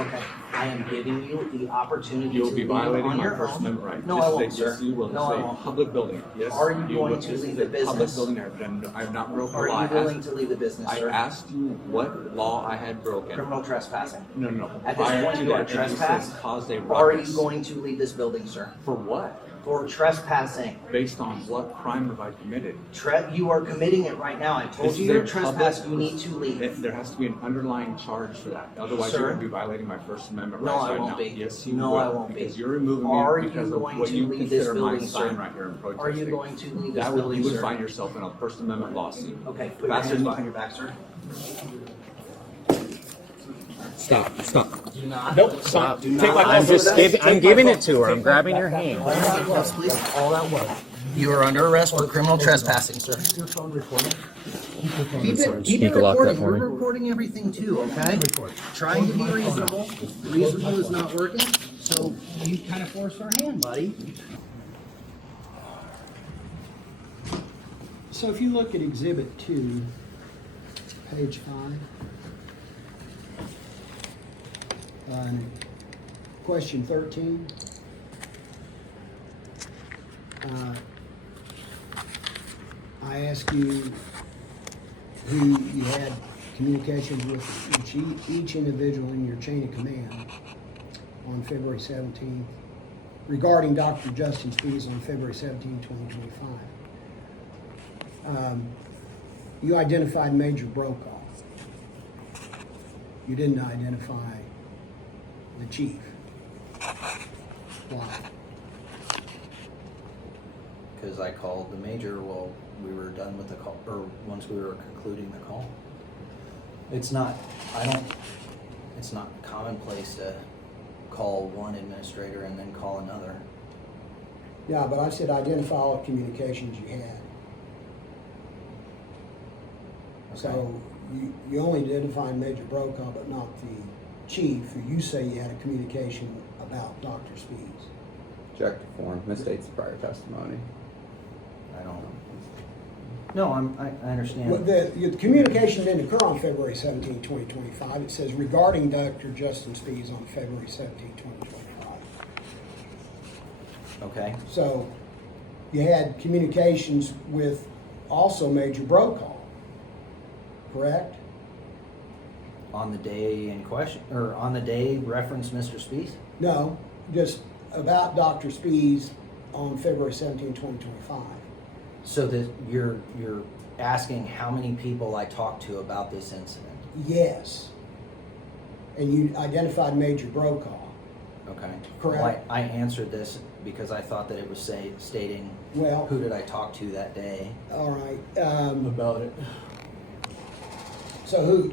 Okay, I am giving you the opportunity You'll to be leave violating on my your First own. Amendment right. No, This I is won't, a, sir. yes, you will. No, This I is a won't. public building. Yes, Are you will. going to This leave is the a public business? building. I've not broken the Are law. you willing to leave the business, I sir? asked you what law I had broken. Criminal trespassing. No. At this Prior point, to you are that, you said trespassed. caused a Are ruckus. you going to leave this building, sir? For what? For trespassing. Based on what crime have I committed? You are committing it right now. I told This you is a you're trespassed. public- You need to leave. There has to be an underlying charge for that. Otherwise, Sir? you're going to be violating my First Amendment No, rights I right won't now. be. Yes, you No, will. I won't be. Because you're removing Are me you because of going what to you leave this consider my building, sign sir? right here in protesting. Are you going to leave this That would, building, you would sir? find yourself in a First Amendment lawsuit. Okay, put your That's hands fine. behind your back, sir. Stop. Do not. Nope, stop. Do Take not. I'm just giving, I'm giving it to her. I'm grabbing her hand. All that was, please. All that was. You are under arrest for criminal trespassing, sir. Your phone recording? Keep it You can lock that recording. for We're me. recording everything too, okay? Trying to be reasonable. Reasonable is not working, so you kind of forced our hand, buddy. So if you look at Exhibit 2, page 5, question 13, I ask you who you had communications with each individual in your chain of command on February 17th regarding Dr. Justin Spees on February 17, 2025. You identified Major Brokaw. You didn't identify the chief. Why? Because I called the major while we were done with the call, or once we were concluding the call. It's not commonplace to call one administrator and then call another. Yeah, but I said identify all the communications you had. So you only identified Major Brokaw, but not the chief, who you say you had a communication about Dr. Spees. Objective form, misstates the prior testimony. I don't know. No, I understand. Well, the communication didn't occur on February 17, 2025. It says regarding Dr. Justin Spees on February 17, 2025. Okay. So you had communications with also Major Brokaw, correct? On the day in question, or on the day reference Mr. Spees? No, just about Dr. Spees on February 17, 2025. So that you're asking how many people I talked to about this incident? Yes. And you identified Major Brokaw. Okay. Correct. Well, I answered this because I thought that it was stating Well, who did I talk to that day. all right. About it. So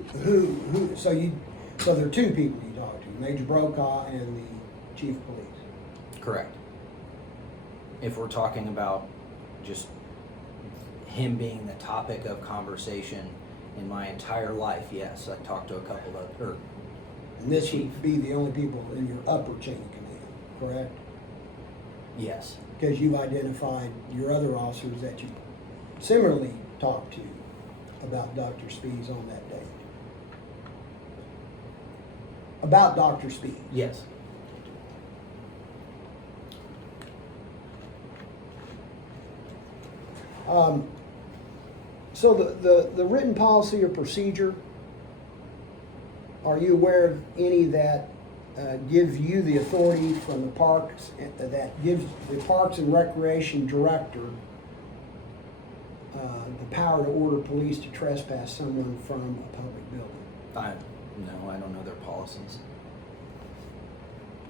so there are two people you talked to, Major Brokaw and the Chief of Police. Correct. If we're talking about just him being the topic of conversation in my entire life, yes, I talked to a couple of, And this Chief. would be the only people in your upper chain of command, correct? yes, Because you've identified your other officers that you similarly talked to about Dr. Spees on that day. About Dr. Spees. yes. So the written policy or procedure, are you aware of any that gives you the authority from the parks, that gives the Parks and Recreation Director the power to order police to trespass someone from a public building? No, I don't know their policies.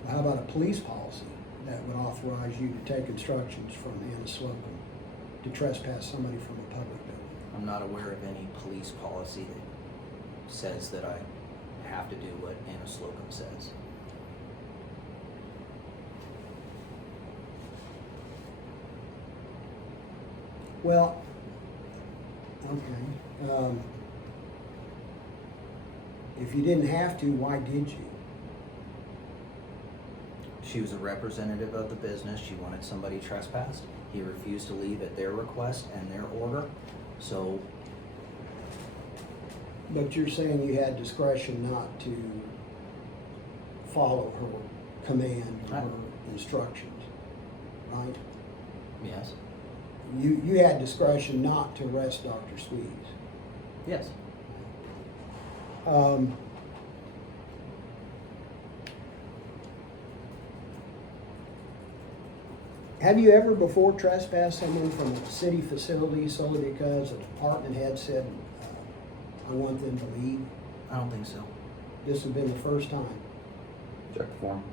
How about a police policy that would authorize you to take instructions from Anna Slocum to trespass somebody from a public building? I'm not aware of any police policy that says that I have to do what Anna Slocum says. Well, okay. If you didn't have to, why did you? She was a representative of the business. She wanted somebody trespassed. He refused to leave at their request and their order. So, But you're saying you had discretion not to follow her command, or Right. her instructions, right? Yes. You had discretion not to arrest Dr. Speeds. Yes. Have you ever before trespassed someone from a city facility solely because a department head said, I want them to leave? I don't think so. This has been the first time. Check the form.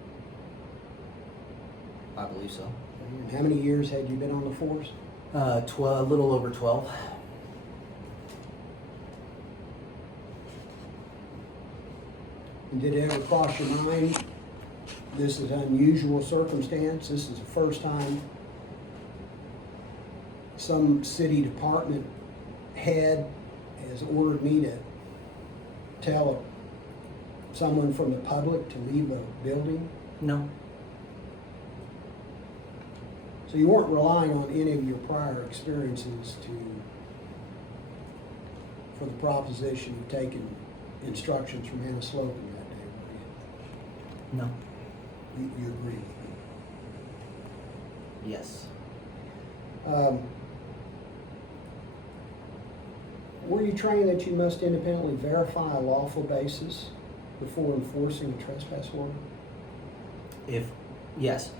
I believe so. And how many years had you been on the force? A little over 12. And did it ever cross your mind, this is unusual circumstance, this is the first time some city department head has ordered me to tell someone from the public to leave a building? No. So you weren't relying on any of your prior experiences for the proposition of taking instructions from Anna Slocum that day, were No. you? You agree with me? Yes. Were you trained that you must independently verify a lawful basis before enforcing a trespass order? Yes.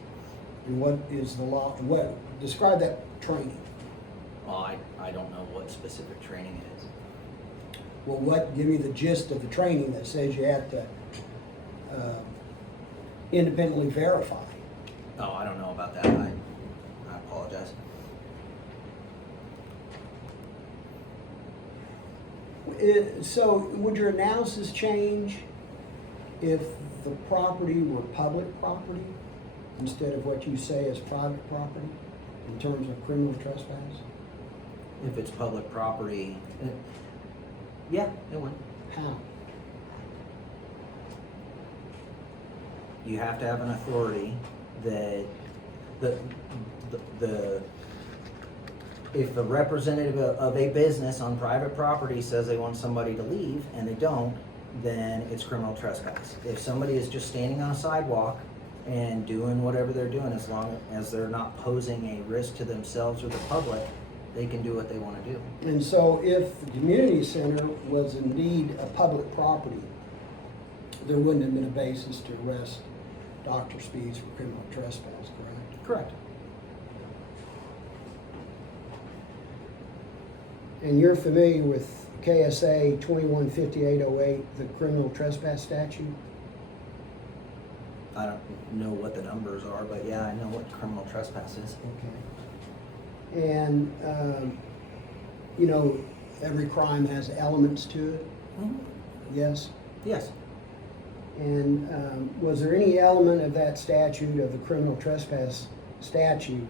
And what is the law, describe that training. Well, I don't know what specific training it is. Well, give me the gist of the training that says you have to independently verify. Oh, I don't know about that. I apologize. So would your analysis change if the property were public property instead of what you say is private property in terms of criminal trespass? If it's public property, yeah, it would. How? You have to have an authority that if the representative of a business on private property says they want somebody to leave and they don't, then it's criminal trespass. If somebody is just standing on a sidewalk and doing whatever they're doing, as long as they're not posing a risk to themselves or the public, they can do what they want to do. And so if the community center was indeed a public property, there wouldn't have been a basis to arrest Dr. Speeds for criminal trespass, correct? Correct. And you're familiar with KSA 215808, the criminal trespass statute? I don't know what the numbers are, but yeah, I know what criminal trespass is. Okay. And, you know, every crime has elements to it, yes? Yes. And was there any element of that statute, of the criminal trespass statute,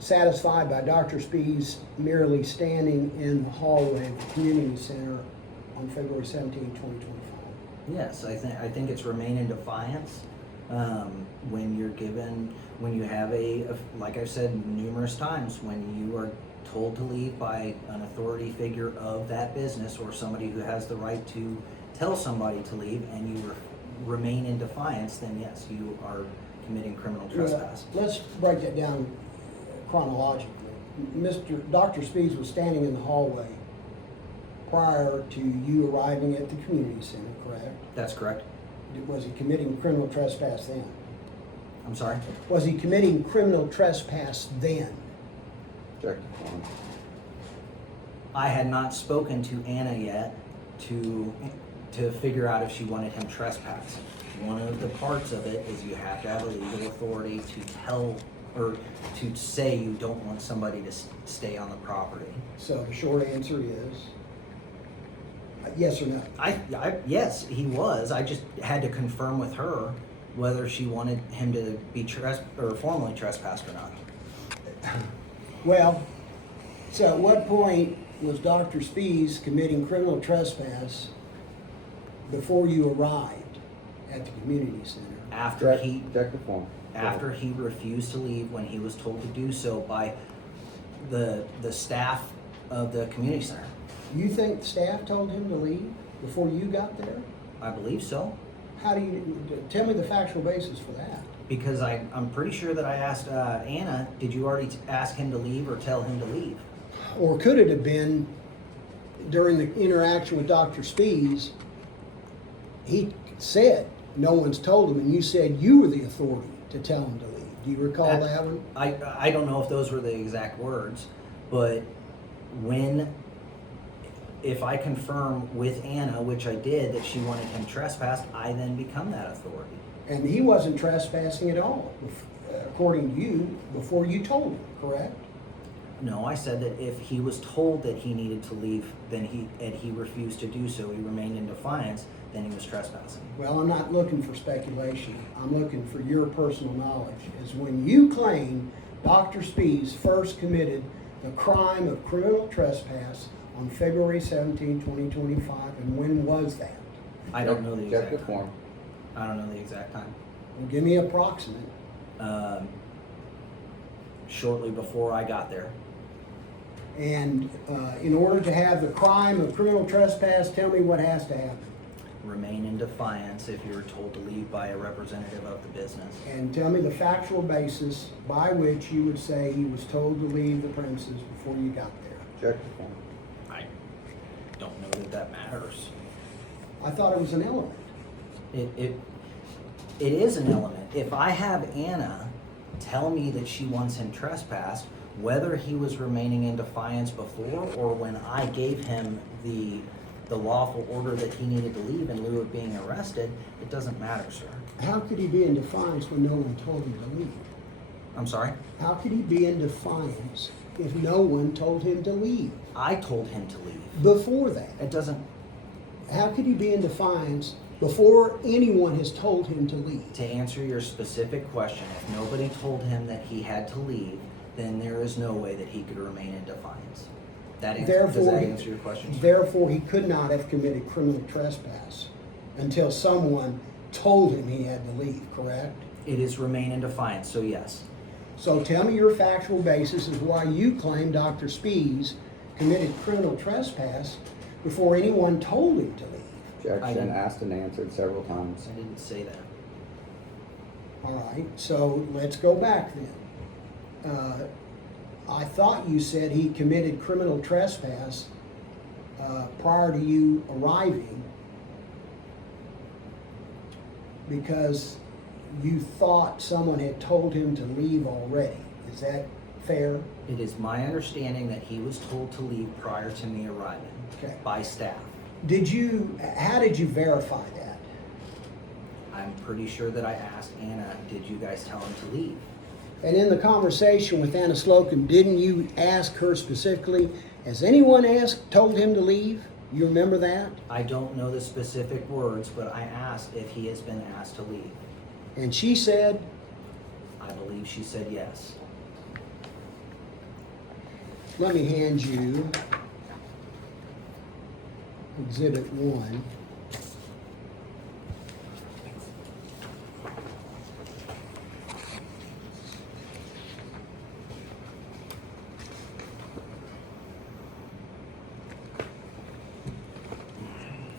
satisfied by Dr. Spees merely standing in the hallway of the community center on February 17, 2025? Yes, I think it's remain in defiance when you have like I've said numerous times, when you are told to leave by an authority figure of that business or somebody who has the right to tell somebody to leave, and you remain in defiance, then yes, you are committing criminal trespass. Let's break that down chronologically. Dr. Spees was standing in the hallway prior to you arriving at the community center, correct? That's correct. Was he committing criminal trespass then? I'm sorry? Was he committing criminal trespass then? Check the form. I had not spoken to Anna yet to figure out if she wanted him trespass. One of the parts of it is you have to have a legal authority to tell or to say you don't want somebody to stay on the property. So the short answer is yes or no? Yes, he was. I just had to confirm with her whether she wanted him to be formally trespassed or not. Well, so at what point was Dr. Spees committing criminal trespass before you arrived at the community center? After Check the form. after he refused to leave when he was told to do so by the staff of the community center. You think staff told him to leave before you got there? I believe so. How do you, tell me the factual basis for that. Because I'm pretty sure that I asked Anna, did you already ask him to leave or tell him to leave? Or could it have been during the interaction with Dr. Spees, he said, no one's told him, and you said you were the authority to tell him to leave. Do you recall that one? I don't know if those were the exact words, but if I confirm with Anna, which I did, that she wanted him trespassed, I then become that authority. And he wasn't trespassing at all, according to you, before you told him, correct? No, I said that if he was told that he needed to leave, then he refused to do so, he remained in defiance, then he was trespassing. Well, I'm not looking for speculation. I'm looking for your personal knowledge. Is when you claim Dr. Spees first committed the crime of criminal trespass on February 17, 2025, and when was that? I don't know the exact Objective time. form. I don't know the exact time. Well, give me approximate. Shortly before I got there. And in order to have the crime of criminal trespass, tell me what has to happen. Remain in defiance if you were told to leave by a representative of the business. And tell me the factual basis by which you would say he was told to leave the premises before you got there. Objective form. I don't know that matters. I thought it was an element. It is an element. If I have Anna tell me that she wants him trespassed, whether he was remaining in defiance before or when I gave him the lawful order that he needed to leave in lieu of being arrested, it doesn't matter, sir. How could he be in defiance when no one told him to leave? I'm sorry? How could he be in defiance if no one told him to leave? I told him to leave. Before that, It doesn't, how could he be in defiance before anyone has told him to leave? to answer your specific question, if nobody told him that he had to leave, then there is no way that he could remain in defiance. Does that answer your question, sir? Therefore, he could not have committed criminal trespass until someone told him he had to leave, correct? It is remain in defiance, so yes. So tell me your factual basis is why you claim Dr. Spees committed criminal trespass before anyone told him to leave. I Objection didn't- asked and answered several times. I didn't say that. All right, so let's go back then. I thought you said he committed criminal trespass prior to you arriving because you thought someone had told him to leave already. Is that fair? It is my understanding that he was told to leave prior to me arriving Okay. by staff. How did you verify that? I'm pretty sure that I asked Anna, did you guys tell him to leave? And in the conversation with Anna Slocum, didn't you ask her specifically, has anyone told him to leave? You remember that? I don't know the specific words, but I asked if he has been asked to leave. And she said, I believe she said yes. let me hand you Exhibit 1.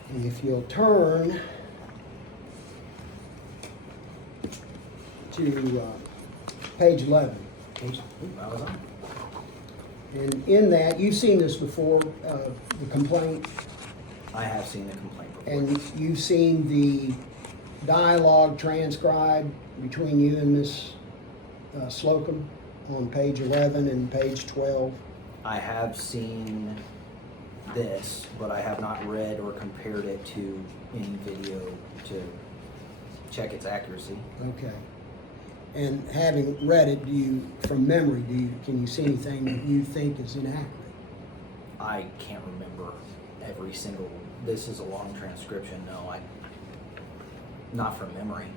And if you'll turn to page 11. I was on. And in that, you've seen this before, the complaint, I have seen the complaint before. and you've seen the dialogue transcribed between you and Ms. Slocum on page 11 and page 12. I have seen this, but I have not read or compared it to any video to check its accuracy. Okay. And having read it, from memory, can you see anything that you think is inaccurate? I can't remember every single, this is a long transcription, no, not from memory.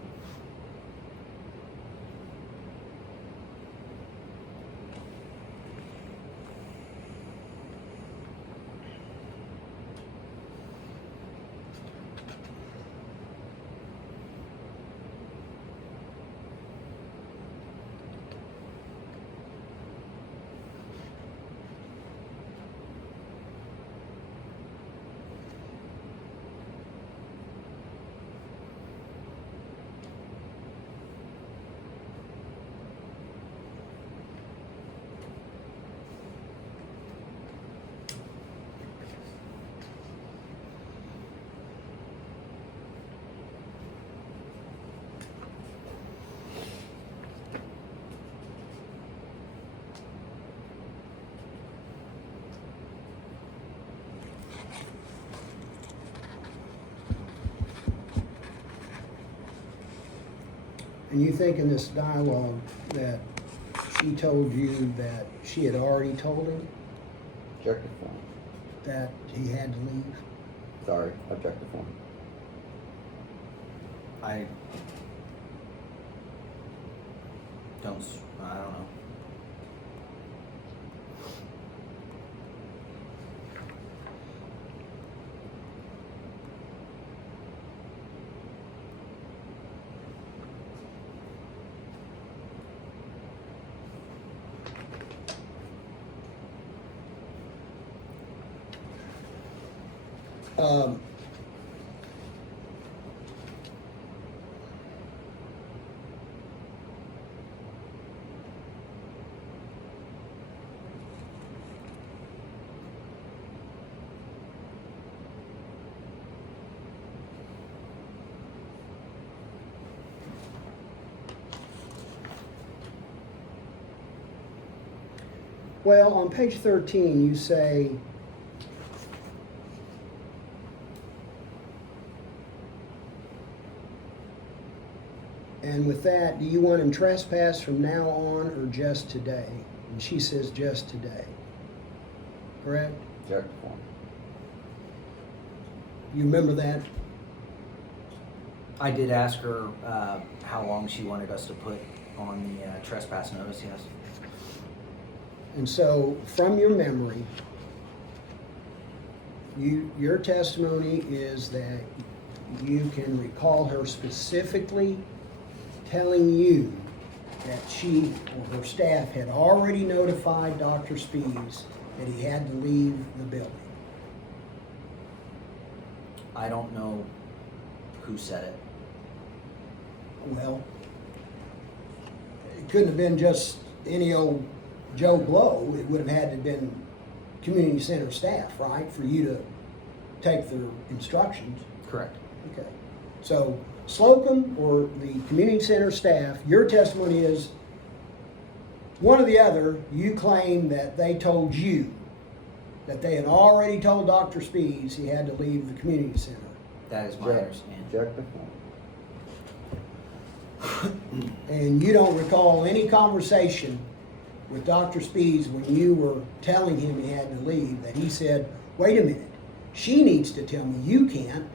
And you think in this dialogue that she told you that she had already told him Objective form. that he had to leave? Sorry, objective form. I don't know. Um, Well, on page 13, you say, and with that, do you want him trespass from now on or just today? And she says just today. Correct? Objective form. You remember that? I did ask her how long she wanted us to put on the trespass notice, yes. And so, from your memory, your testimony is that you can recall her specifically telling you that she or her staff had already notified Dr. Spees that he had to leave the building. I don't know who said it. Well, it couldn't have been just any old Joe Blow. It would have had to have been community center staff, right, for you to take their instructions. Correct. Okay. So Slocum or the community center staff, your testimony is one or the other. You claim that they told you that they had already told Dr. Spees he had to leave the community center. That is my understanding. Objective form. And you don't recall any conversation with Dr. Spees when you were telling him he had to leave that he said, wait a minute, she needs to tell me, you can't.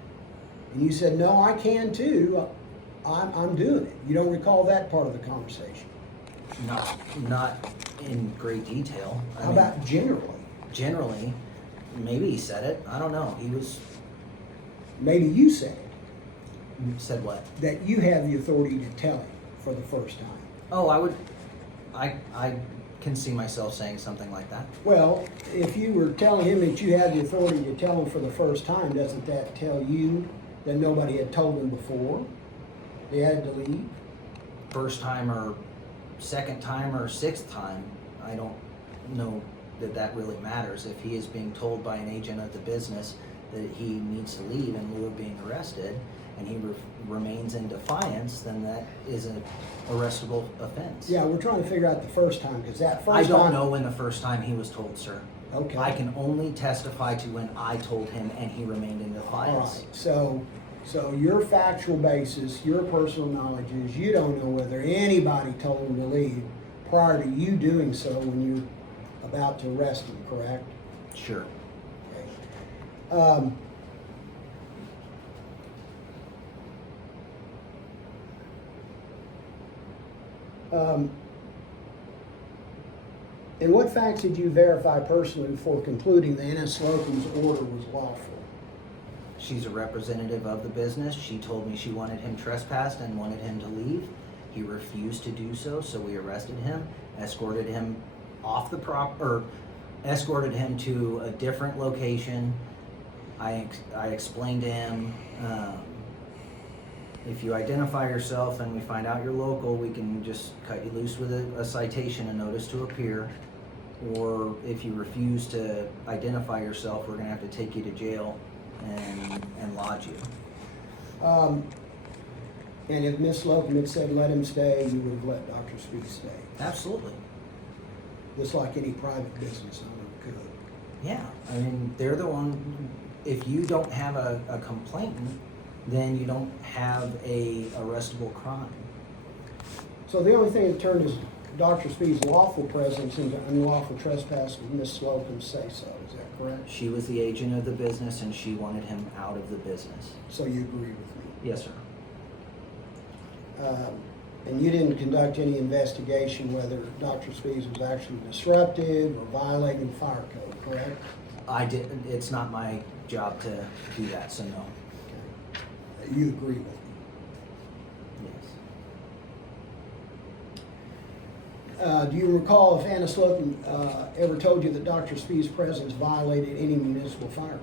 And you said, no, I can too. I'm doing it. You don't recall that part of the conversation. Not in great detail. How about generally? Generally, maybe he said it. I don't know. He Maybe you said it, said what? that you have the authority to tell him for the first time. Oh, I can see myself saying something like that. Well, if you were telling him that you had the authority to tell him for the first time, doesn't that tell you that nobody had told him before they had to leave? First time or second time or sixth time, I don't know that really matters. If he is being told by an agent of the business that he needs to leave in lieu of being arrested, and he remains in defiance, then that is an arrestable offense. Yeah, we're trying to figure out the first time, because that first I don't time. know when the first time he was told, sir. Okay. I can only testify to when I told him and he remained in All defiance. right, so your factual basis, your personal knowledge is you don't know whether anybody told him to leave prior to you doing so when you're about to arrest him, correct? Sure. Okay. And what facts did you verify personally before concluding that Anna Slocum's order was lawful? She's a representative of the business. She told me she wanted him trespassed and wanted him to leave. He refused to do so, so we arrested him, escorted him off the escorted him to a different location. I explained to him, if you identify yourself and we find out you're local, we can just cut you loose with a citation, a notice to appear. Or if you refuse to identify yourself, we're gonna have to take you to jail and lodge you. And if Miss Slocum had said let him stay, you would have let Dr. Speed stay, Absolutely. just like any private business owner could. Yeah, I mean, they're the one, if you don't have a complainant, then you don't have a arrestable crime. So the only thing that turned his Dr. Speed's lawful presence into unlawful trespass was Miss Slocum's say-so, is that correct? She was the agent of the business and she wanted him out of the business. So you agree with me? Yes, sir. And you didn't conduct any investigation whether Dr. Speeds was actually disruptive or violating fire code, correct? I didn't, it's not my job to do that, so no. Okay. You agree with me? Yes. Do you recall if Anna Slocum ever told you that Dr. Speed's presence violated any municipal fire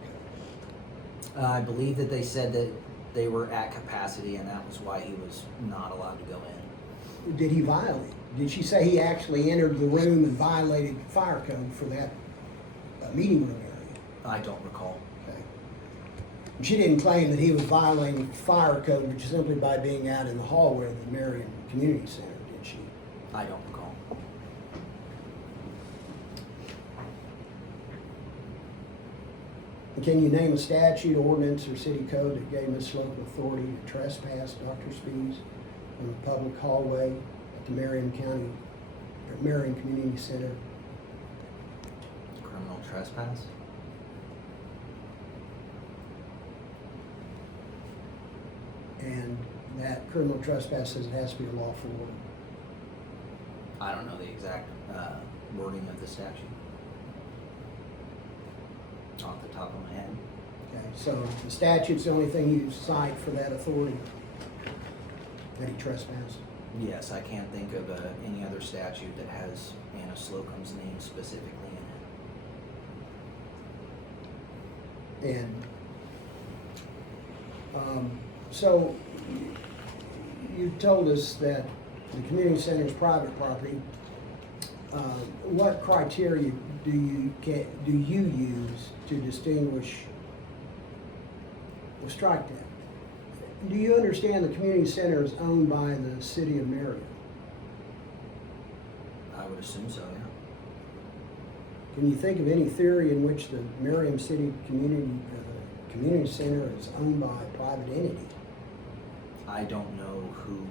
code? I believe that they said that they were at capacity and that was why he was not allowed to go in. Did he violate? Did she say he actually entered the room and violated fire code for that meeting room area? I don't recall. Okay. She didn't claim that he was violating fire code, which is simply by being out in the hallway of the Marion Community Center, did she? I don't recall. And can you name a statute, ordinance, or city code that gave Ms. Slocum authority to trespass Dr. Speeds in the public hallway at the Marion Community Center? Criminal trespass? And that criminal trespass says it has to be a lawful order. I don't know the exact wording of the statute off the top of my head. Okay, so the statute's the only thing you cite for that authority that he trespassed? Yes, I can't think of any other statute that has Anna Slocum's name specifically in it. And so you told us that the community center is private property. What criteria do you use to distinguish? Well, strike that. Do you understand the community center is owned by the city of Marion? I would assume so, yeah. Can you think of any theory in which the Marion City Community Center is owned by a private entity? I don't know who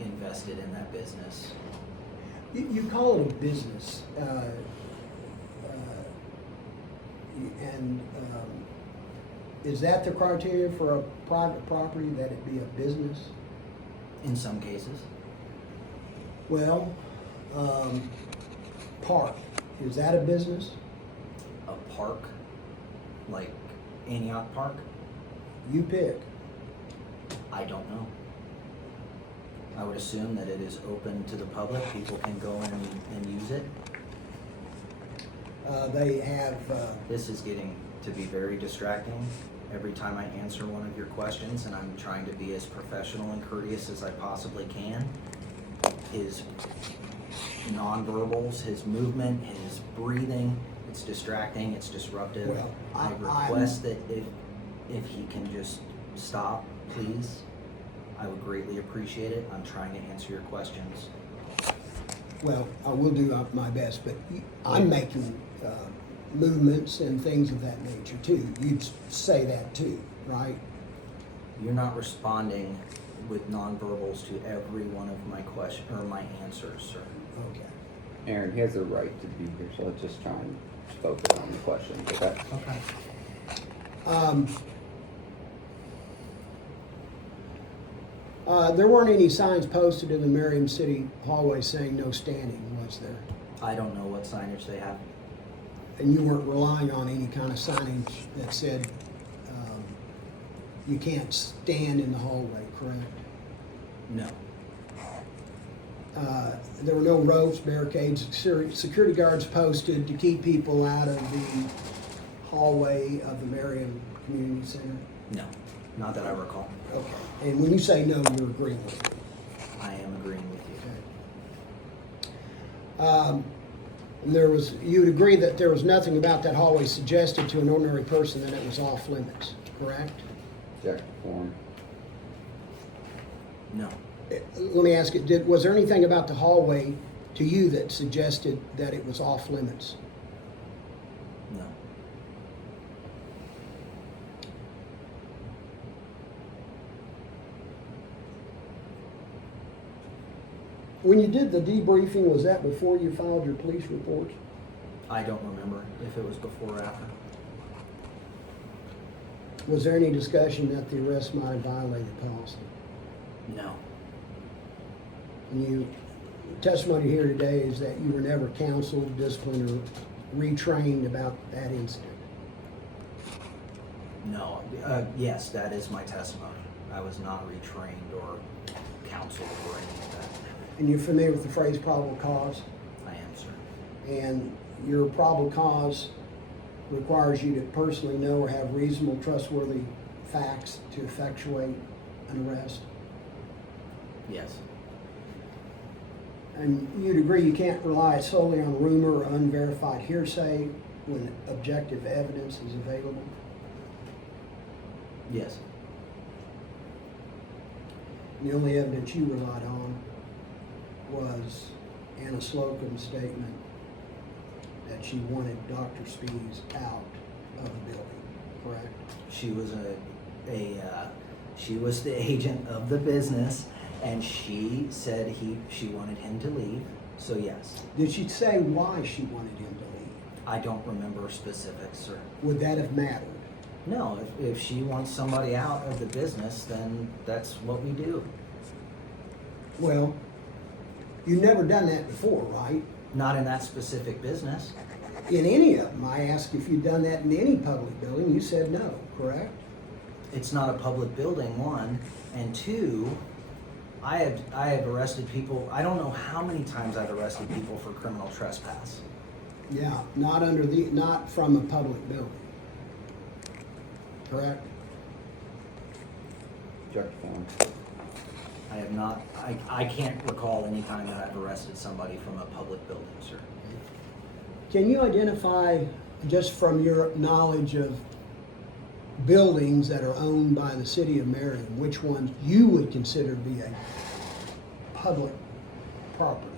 invested in that business. You call it a business, is that the criteria for a private property, that it be a business? In some cases. Well, park, is that a business? A park, like Antioch Park? You pick. I don't know. I would assume that it is open to the public. People can go in and use it. They have, This is getting to be very distracting every time I answer one of your questions, and I'm trying to be as professional and courteous as I possibly can. His nonverbals, his movement, his breathing, it's distracting, it's disruptive. Well, I request that if he can just stop, please. I would greatly appreciate it. I'm trying to answer your questions. well, I will do my best, but I'm making movements and things of that nature too. You'd say that too, right? You're not responding with nonverbals to every one of my my answers, sir. Okay. Aaron, he has a right to be here, so let's just try and focus on the questions, okay? Okay. There weren't any signs posted in the Marion City hallway saying no standing, was there? I don't know what signage they have. And you weren't relying on any kind of signage that said you can't stand in the hallway, correct? No. There were no ropes, barricades, security guards posted to keep people out of the hallway of the Marion Community Center? No. Not that I recall. Okay. And when you say no, you're agreeing with me? I am agreeing with you. Okay. You would agree that there was nothing about that hallway suggested to an ordinary person that it was off limits, correct? Object to form. No. Let me ask you, was there anything about the hallway to you that suggested that it was off limits? No. When you did the debriefing, was that before you filed your police reports? I don't remember if it was before or after. Was there any discussion that the arrest might have violated policy? No. And you, testimony here today is that you were never counseled, disciplined, or retrained about that incident. No. Yes, that is my testimony. I was not retrained or counseled or anything like that. And you're familiar with the phrase probable cause? I am, sir. And your probable cause requires you to personally know or have reasonable, trustworthy facts to effectuate an arrest? Yes. And you'd agree you can't rely solely on rumor or unverified hearsay when objective evidence is available? Yes. The only evidence you relied on was Anna Slocum's statement that she wanted Dr. Spees out of the building, correct? She was she was the agent of the business, and she said she wanted him to leave. So yes. Did she say why she wanted him to leave? I don't remember specifics, sir. Would that have mattered? No, if she wants somebody out of the business, then that's what we do. Well, you've never done that before, right? Not in that specific business. In any of them. I asked if you'd done that in any public building. You said no, correct? It's not a public building, one, and two, I have arrested people. I don't know how many times I've arrested people for criminal trespass. Yeah, not from a public building. Correct? Object form. I have not. I can't recall any time that I've arrested somebody from a public building, sir. Can you identify, just from your knowledge of buildings that are owned by the city of Marion, which ones you would consider to be a public property?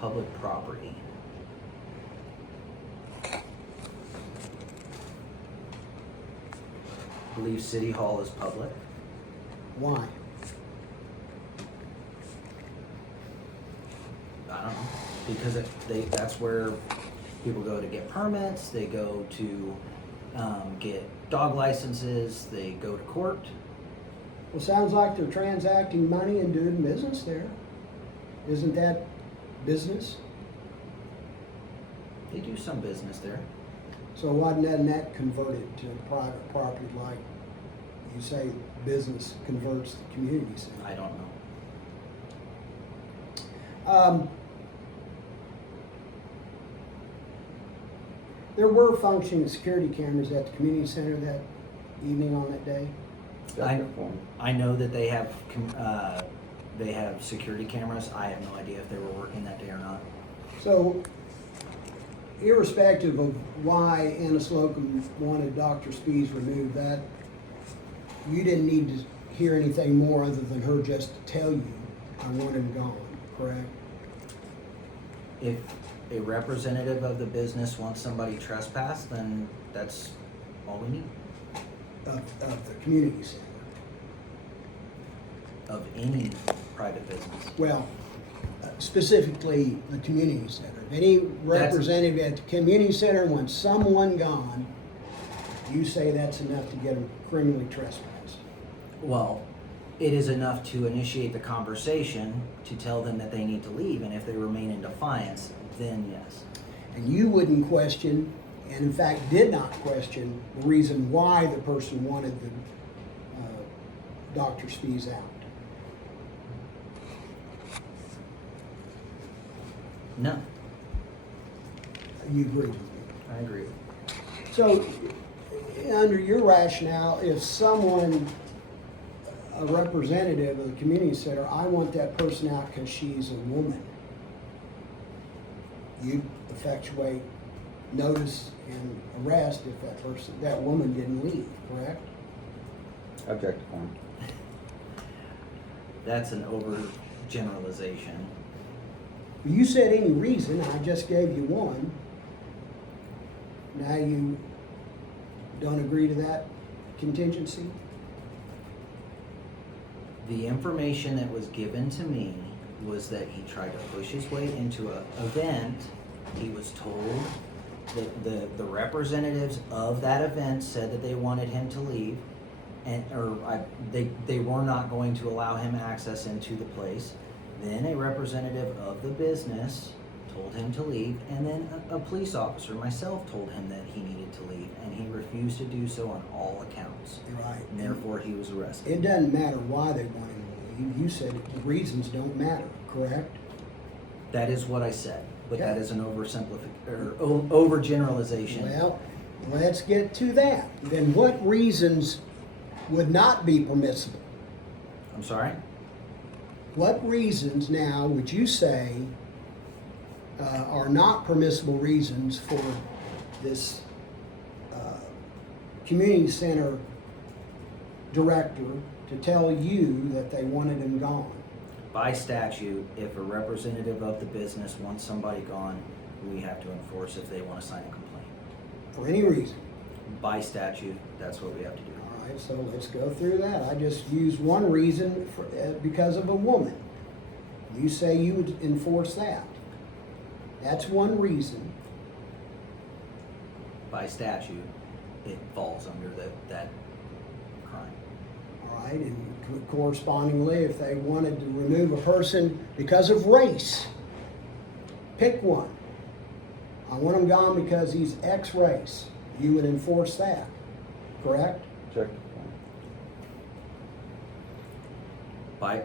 Public property. I believe City Hall is public. Why? I don't know, because that's where people go to get permits, they go to get dog licenses, they go to court. Well, sounds like they're transacting money and doing business there. Isn't that business? They do some business there. So why doesn't that convert it to private property like you say business converts the community center? I don't know. There were functioning security cameras at the community center that evening on that day. Object form. I know that they have security cameras. I have no idea if they were working that day or not. So, irrespective of why Anna Slocum wanted Dr. Spees removed, that you didn't need to hear anything more other than her just to tell you, I want him gone, correct? If a representative of the business wants somebody trespassed, then that's all we need. Of the community center. Of any private business. Well, specifically the community center. If any representative at the community center wants someone gone, you say that's enough to get them criminally trespassed. Well, it is enough to initiate the conversation to tell them that they need to leave, and if they remain in defiance, then yes. And you wouldn't question, and in fact did not question, the reason why the person wanted the Dr. Spees out. No, You agree with me? I agree. So, under your rationale, if someone, a representative of the community center, I want that person out because she's a woman, you'd effectuate notice and arrest if that woman didn't leave, correct? Object form. That's an overgeneralization. You said any reason, I just gave you one. Now you don't agree to that contingency? The information that was given to me was that he tried to push his way into an event. He was told that the representatives of that event said that they wanted him to leave, they were not going to allow him access into the place. Then a representative of the business told him to leave, and then a police officer, myself, told him that he needed to leave, and he refused to do so on all accounts. Right. And therefore, he was arrested. It doesn't matter why they want him to leave. You said the reasons don't matter, correct? That is what I said, but Okay. that is an overgeneralization. Well, let's get to that. Then what reasons would not be permissible? I'm sorry? What reasons now would you say are not permissible reasons for this community center director to tell you that they wanted him gone? By statute, if a representative of the business wants somebody gone, we have to enforce if they want to sign a complaint. For any reason? By statute, that's what we have to do. All right, so let's go through that. I just used one reason for, because of a woman. You say you would enforce that. That's one reason. By statute, it falls under that crime. All right, and correspondingly, if they wanted to remove a person because of race, pick one. I want him gone because he's X race. You would enforce that, correct? Check the form.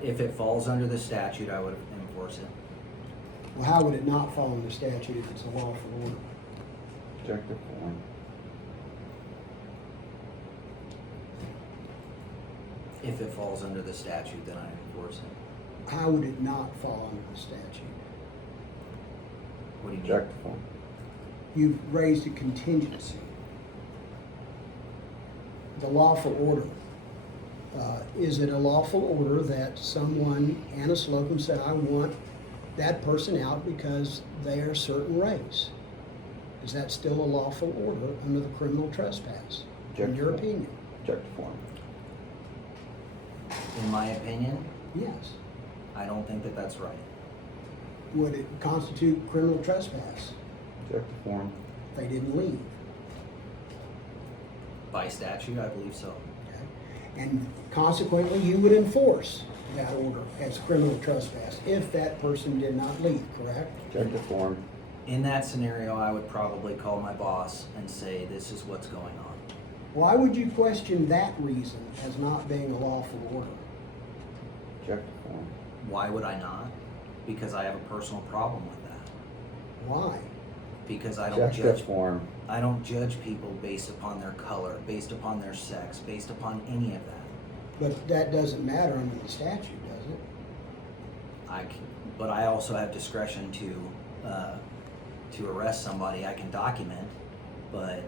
If it falls under the statute, I would enforce it. Well, how would it not fall under statute if it's a lawful order? Check the form. If it falls under the statute, then I enforce it. How would it not fall under the statute? What do you mean? Check the form. You've raised a contingency. The lawful order. Is it a lawful order that someone, Anna Slocum, said, I want that person out because they are a certain race? Is that still a lawful order under the criminal trespass, in Check your the form. opinion? Check the form. In my opinion, Yes. I don't think that that's right. Would it constitute criminal trespass Check the form. if they didn't leave? By statute, I believe so. Okay? And consequently, you would enforce that order as criminal trespass if that person did not leave, correct? Check the form. In that scenario, I would probably call my boss and say, this is what's going on. Why would you question that reason as not being a lawful order? Check the form. Why would I not? Because I have a personal problem with that. Why? Because I don't Check the judge. form. I don't judge people based upon their color, based upon their sex, based upon any of that. But that doesn't matter under the statute, does it? But I also have discretion to arrest somebody. I can document, but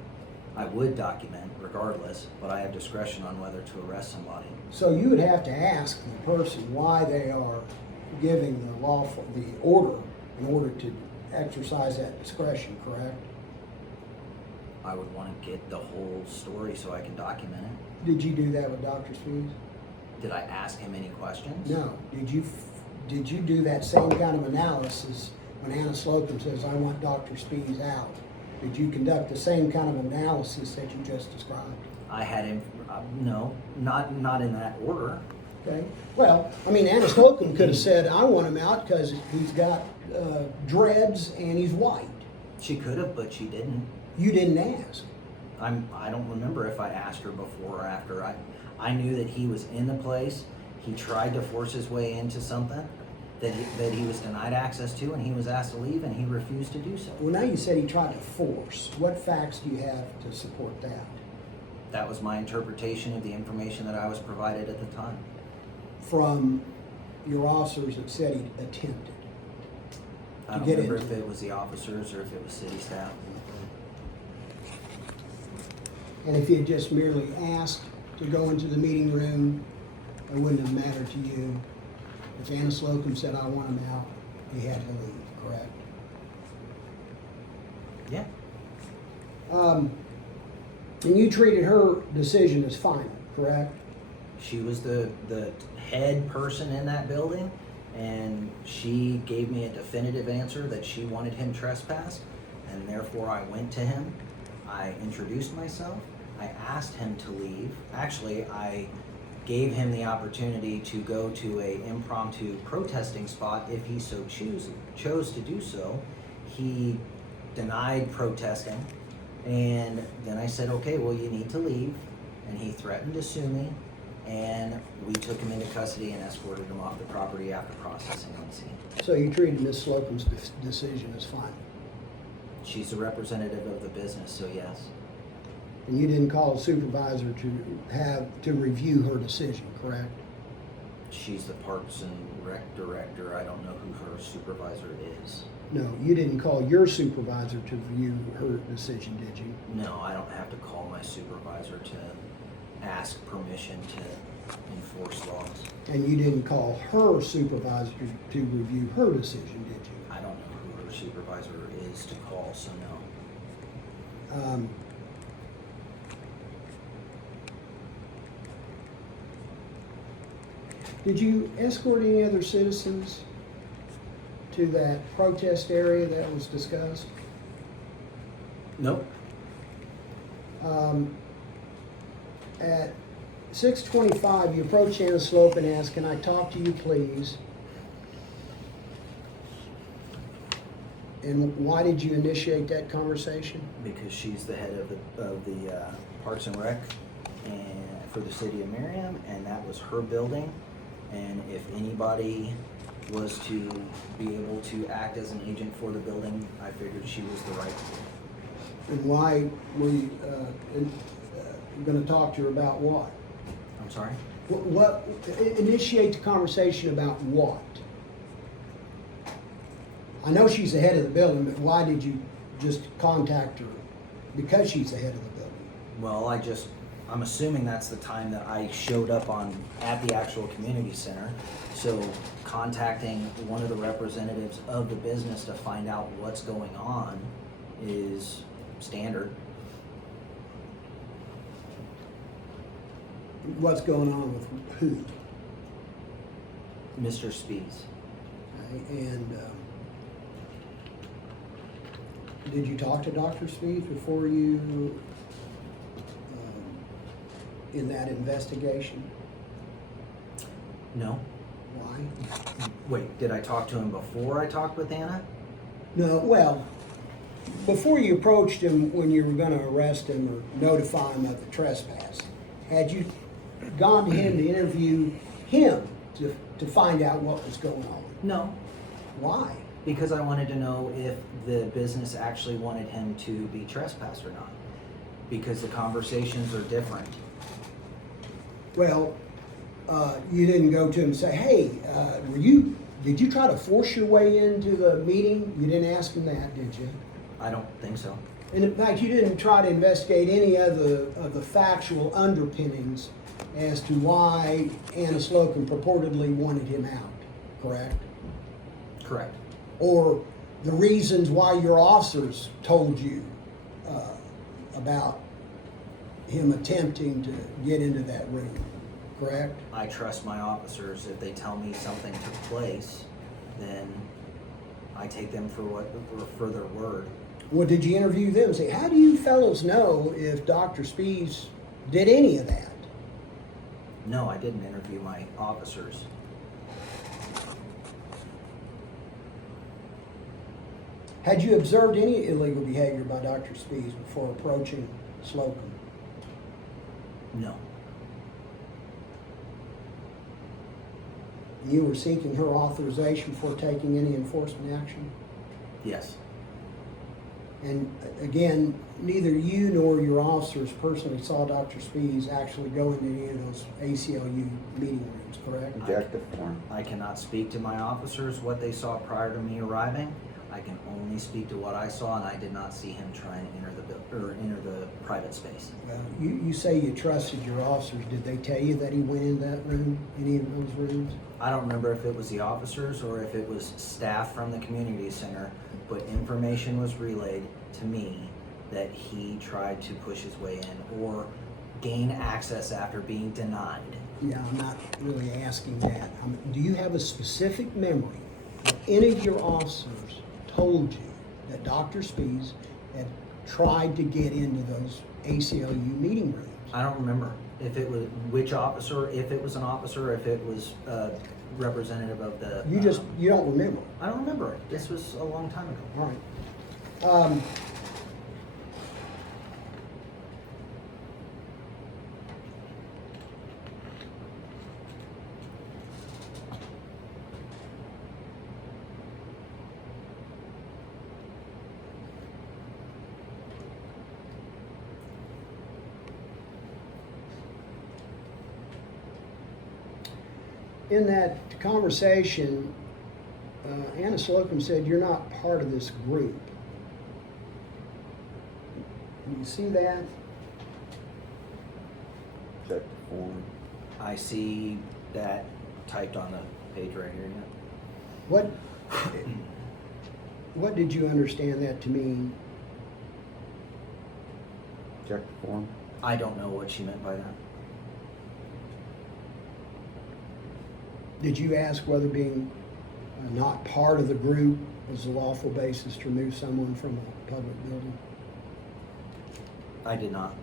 I would document regardless. But I have discretion on whether to arrest somebody. So you would have to ask the person why they are giving the order in order to exercise that discretion, correct? I would want to get the whole story so I can document it. Did you do that with Dr. Spees? Did I ask him any questions? No. Did you do that same kind of analysis when Anna Slocum says, I want Dr. Spees out? Did you conduct the same kind of analysis that you just described? I had him. No, not in that order. Okay. Well, I mean, Anna Slocum could have said, I want him out because he's got dreads and he's white. She could have, but she didn't. You didn't ask. I don't remember if I asked her before or after. I knew that he was in the place. He tried to force his way into something that he was denied access to, and he was asked to leave, and he refused to do so. Well, now you said he tried to force. What facts do you have to support that? That was my interpretation of the information that I was provided at the time. From your officers that said he attempted. I don't get remember into if it was the officers or if it was city staff. And if you had just merely asked to go into the meeting room, it wouldn't have mattered to you. If Anna Slocum said, I want him out, he had to leave, correct? Yeah. And you treated her decision as final, correct? She was the head person in that building, and she gave me a definitive answer that she wanted him trespassed, and therefore I went to him. I introduced myself. I asked him to leave. Actually, I gave him the opportunity to go to a impromptu protesting spot if he so chose to do so. He denied protesting, and then I said, okay, well, you need to leave, and he threatened to sue me, and we took him into custody and escorted him off the property after processing on scene. So you treated Ms. Slocum's decision as final? She's a representative of the business, so yes. And you didn't call a supervisor to review her decision, correct? She's the Parks and Rec director. I don't know who her supervisor is. No, you didn't call your supervisor to review her decision, did you? No, I don't have to call my supervisor to ask permission to enforce laws. And you didn't call her supervisor to review her decision, did you? I don't know who her supervisor is to call, so no. Did you escort any other citizens to that protest area that was discussed? Nope. At 6:25, you approached Anna Slope and asked, "Can I talk to you, please?" And why did you initiate that conversation? Because she's the head of the Parks and Rec and for the city of Merriam, and that was her building. And if anybody was to be able to act as an agent for the building, I figured she was the right one. And why were you going to talk to her about what? I'm sorry? What initiate the conversation about what? I know she's the head of the building, but why did you just contact her? Because she's the head of the building. Well, I'm assuming that's the time that I showed up at the actual community center. So contacting one of the representatives of the business to find out what's going on is standard. What's going on with who? Mr. Spees. Okay, and did you talk to Dr. Speed before you, in that investigation? No. Why? Wait, did I talk to him before I talked with Anna? No, well, before you approached him when you were gonna arrest him or notify him of the trespass, had you gone to him to interview him to find out what was going on? No, Why? because I wanted to know if the business actually wanted him to be trespassed or not. Because the conversations are different. Well, you didn't go to him and say, "Hey, did you try to force your way into the meeting?" You didn't ask him that, did you? I don't think so. And in fact, you didn't try to investigate any of the factual underpinnings as to why Anna Slocum purportedly wanted him out, correct? Correct. Or the reasons why your officers told you about him attempting to get into that room, correct? I trust my officers. If they tell me something took place, then I take them for their word. Well, did you interview them? Say, how do you fellows know if Dr. Spees did any of that? No, I didn't interview my officers. Had you observed any illegal behavior by Dr. Spees before approaching Slocum? No. You were seeking her authorization for taking any enforcement action? Yes. And again, neither you nor your officers personally saw Dr. Spees actually go into any of those ACLU meeting rooms, correct? Objective form. I cannot speak to my officers what they saw prior to me arriving. I can only speak to what I saw, and I did not see him trying to enter the private space. Well, you say you trusted your officers. Did they tell you that he went in that room, any of those rooms? I don't remember if it was the officers or if it was staff from the community center, but information was relayed to me that he tried to push his way in or gain access after being denied. Yeah, I'm not really asking that. Do you have a specific memory that any of your officers told you that Dr. Spies had tried to get into those ACLU meeting rooms? I don't remember if it was which officer, if it was an officer, if it was a representative of the. You don't remember? I don't remember it. This was a long time ago. All right. In that conversation, Anna Slocum said, "You're not part of this group." You see that? Check the form. I see that typed on the page right here. Yeah. What did you understand that to mean? Check the form. I don't know what she meant by that. Did you ask whether being not part of the group was a lawful basis to remove someone from a public building? I did not.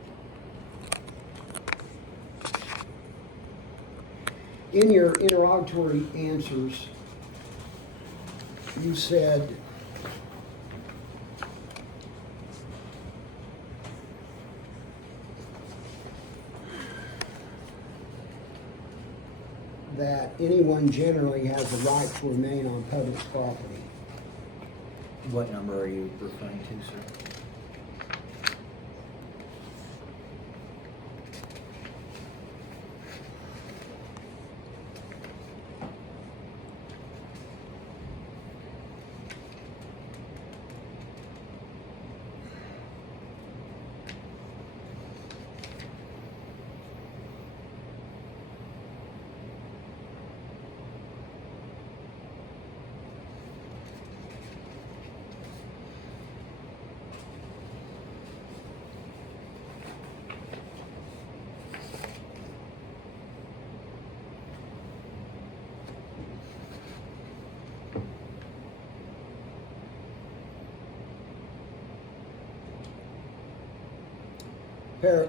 In your interrogatory answers, you said that anyone generally has the right to remain on public property. What number are you referring to, sir?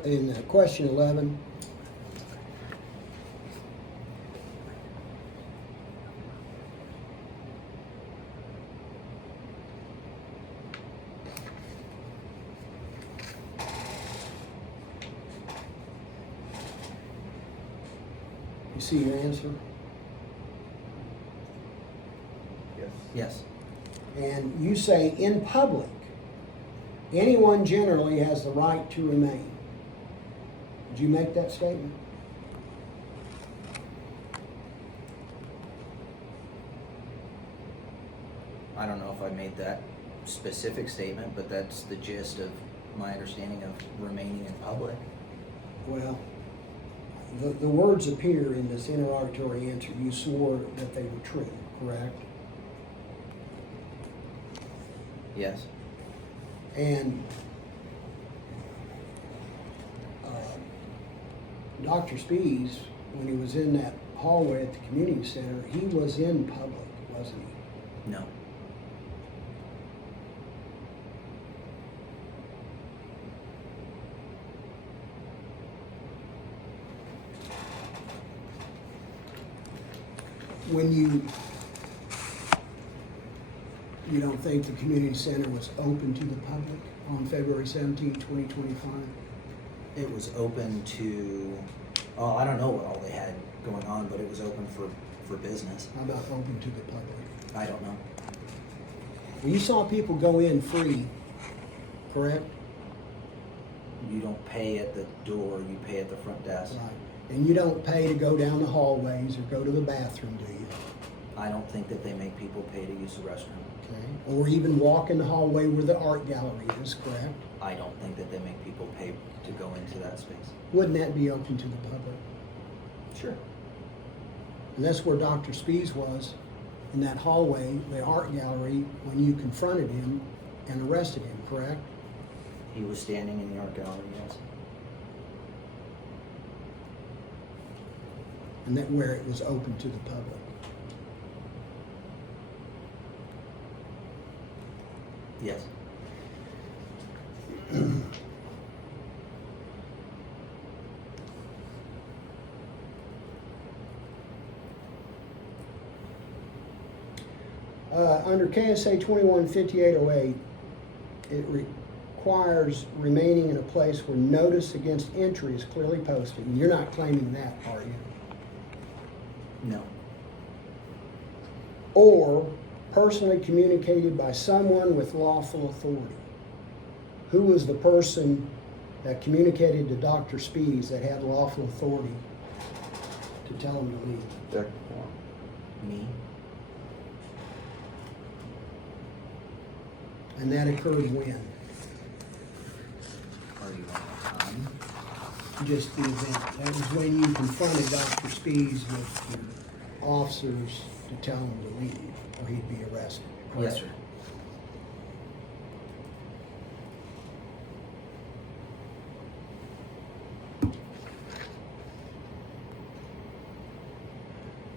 In question 11, you see your answer? Yes. Yes. And you say in public, anyone generally has the right to remain. Did you make that statement? I don't know if I made that specific statement, but that's the gist of my understanding of remaining in public. Well, the words appear in this interrogatory answer. You swore that they were true, correct? Yes. And Dr. Spies, when he was in that hallway at the community center, he was in public, wasn't he? No. When you don't think the community center was open to the public on February 17, 2025? It was open to, oh, I don't know what all they had going on, but it was open for business. How about open to the public? I don't know. Well, you saw people go in free, correct? You don't pay at the door, you pay at the front desk. Right. And you don't pay to go down the hallways or go to the bathroom, do you? I don't think that they make people pay to use the restroom. Okay. Or even walk in the hallway where the art gallery is, correct? I don't think that they make people pay to go into that space. Wouldn't that be open to the public? Sure. And that's where Dr. Spies was, in that hallway, the art gallery, when you confronted him and arrested him, correct? He was standing in the art gallery, yes. and that where it was open to the public. Yes. Under KSA 215808, it requires remaining in a place where notice against entry is clearly posted. And you're not claiming that, are you? No. Or personally communicated by someone with lawful authority. Who was the person that communicated to Dr. Spees that had lawful authority to tell him to leave? Check the form. Me. And that occurred when? Are you on time? Just the event. That was when you confronted Dr. Spees with the officers to tell him to leave, or he'd be arrested. Yes, sir. Do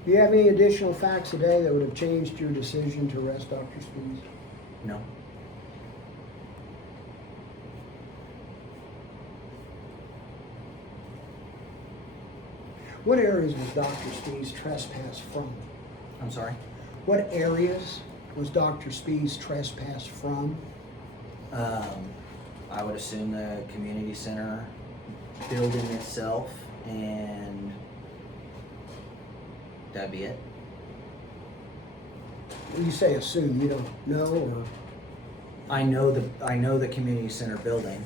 you have any additional facts today that would have changed your decision to arrest Dr. Spees? No. What areas was Dr. Spees trespassed from? I'm sorry? What areas was Dr. Spees trespassed from? I would assume the community center building itself, and that'd be it. When you say assume, you don't know, or? I know the community center building,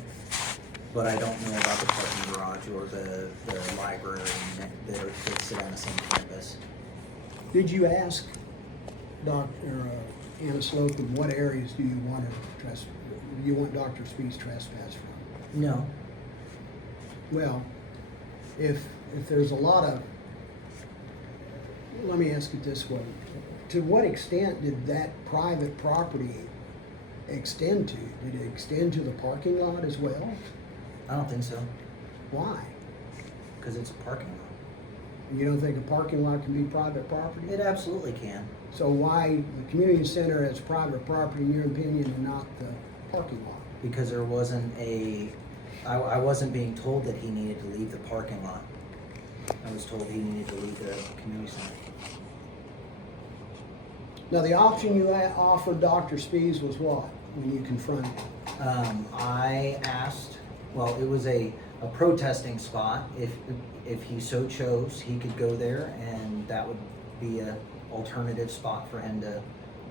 but I don't know about the parking garage or the library that sit on the same campus. Did you ask Dr. Anna Slocum, what areas do you want Dr. Spees trespassed from? No. Well, if there's a lot of, let me ask it this way. To what extent did that private property extend to? Did it extend to the parking lot as well? I don't think so, Why? because it's a parking lot. You don't think a parking lot can be private property? It absolutely can. So why the community center is private property in your opinion and not the parking lot? Because there wasn't I wasn't being told that he needed to leave the parking lot. I was told he needed to leave the community center. Now the option you offered Dr. Spees was what when you confronted him? I asked, well, it was a protesting spot. If he so chose, he could go there, and that would be a alternative spot for him to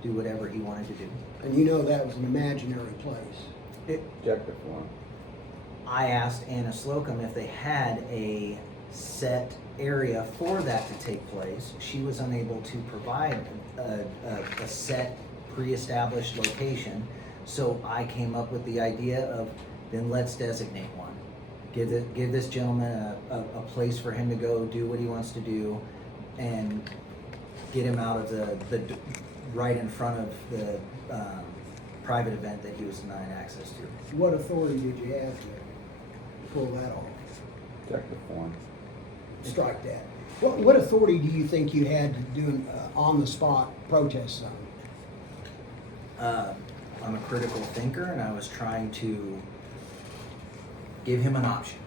do whatever he wanted to do. And you know that was an imaginary place. Check the form. I asked Anna Slocum if they had a set area for that to take place. She was unable to provide a set pre-established location, so I came up with the idea of, then let's designate one. Give this gentleman a place for him to go do what he wants to do, and get him out of the right in front of the private event that he was denied access to. What authority did you have to pull that off? Check the form. Strike that. What authority do you think you had to do an on-the-spot protest zone? I'm a critical thinker, and I was trying to give him an option.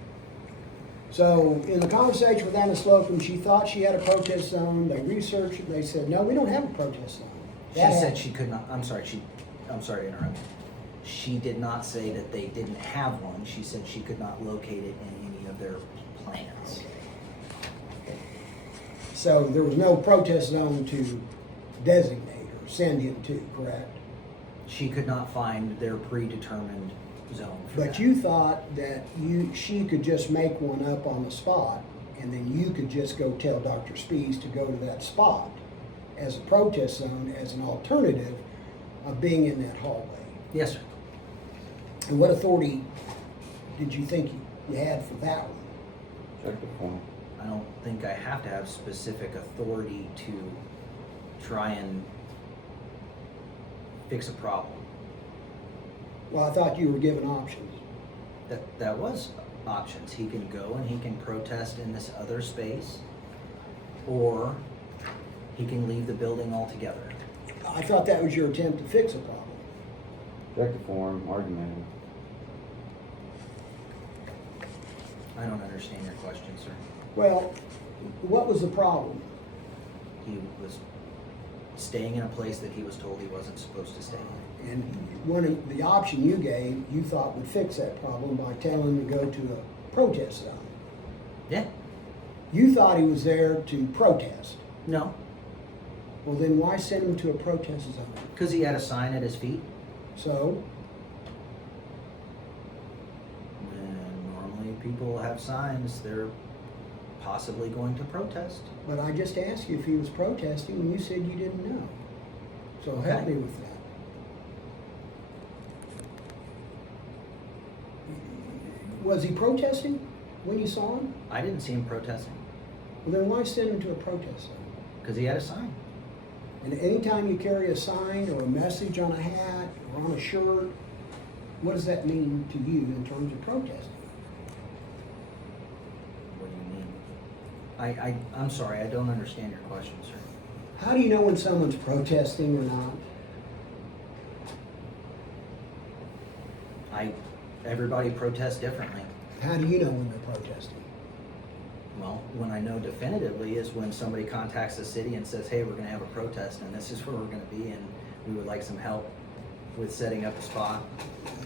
So in the conversation with Anna Slocum, she thought she had a protest zone. They researched it. They said, no, we don't have a protest zone. She said she could not, I'm sorry to interrupt. She did not say that they didn't have one. She said she could not locate it in any of their plans. So there was no protest zone to designate or send him to, correct? She could not find their predetermined zone for But that. you thought that she could just make one up on the spot, and then you could just go tell Dr. Spees to go to that spot as a protest zone, as an alternative of being in that hallway. Yes, sir. And what authority did you think you had for that one? Check the form. I don't think I have to have specific authority to try and fix a problem. Well, I thought you were given options. That was options. He can go and he can protest in this other space, or he can leave the building altogether. I thought that was your attempt to fix a problem. Objective form, argumentative. I don't understand your question, sir. Well, what was the problem? He was staying in a place that he was told he wasn't supposed to stay in. And one of the option you gave, you thought would fix that problem by telling him to go to a protest zone. Yeah? You thought he was there to protest. No, Well, then why send him to a protest zone? because he had a sign at his feet. So, And normally people have signs, they're possibly going to protest. but I just asked you if he was protesting and you said you didn't know. So help Okay. me with that. Was he protesting when you saw him? I didn't see him protesting Well, then why send him to a protest zone? because he had a sign. And anytime you carry a sign or a message on a hat or on a shirt, what does that mean to you in terms of protesting? What do you mean? I'm sorry, I don't understand your question, sir. How do you know when someone's protesting or not? Everybody protests differently. How do you know when they're protesting? Well, when I know definitively is when somebody contacts the city and says, hey, we're gonna have a protest and this is where we're gonna be and we would like some help with setting up a spot,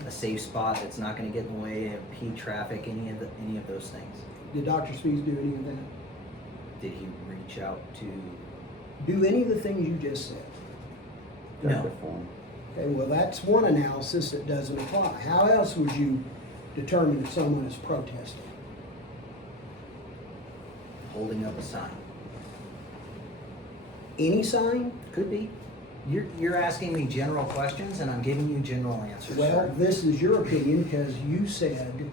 a safe spot that's not gonna get in the way of impede traffic, any of those things. Did Dr. Spees do any of that? Did he reach out to, Do any of the things you just said? No. Objective form. Okay, well, that's one analysis that doesn't apply. How else would you determine if someone is protesting? holding up a sign? Any sign? Could be. You're asking me general questions and I'm giving you general answers, Well, sir. this is your opinion because you said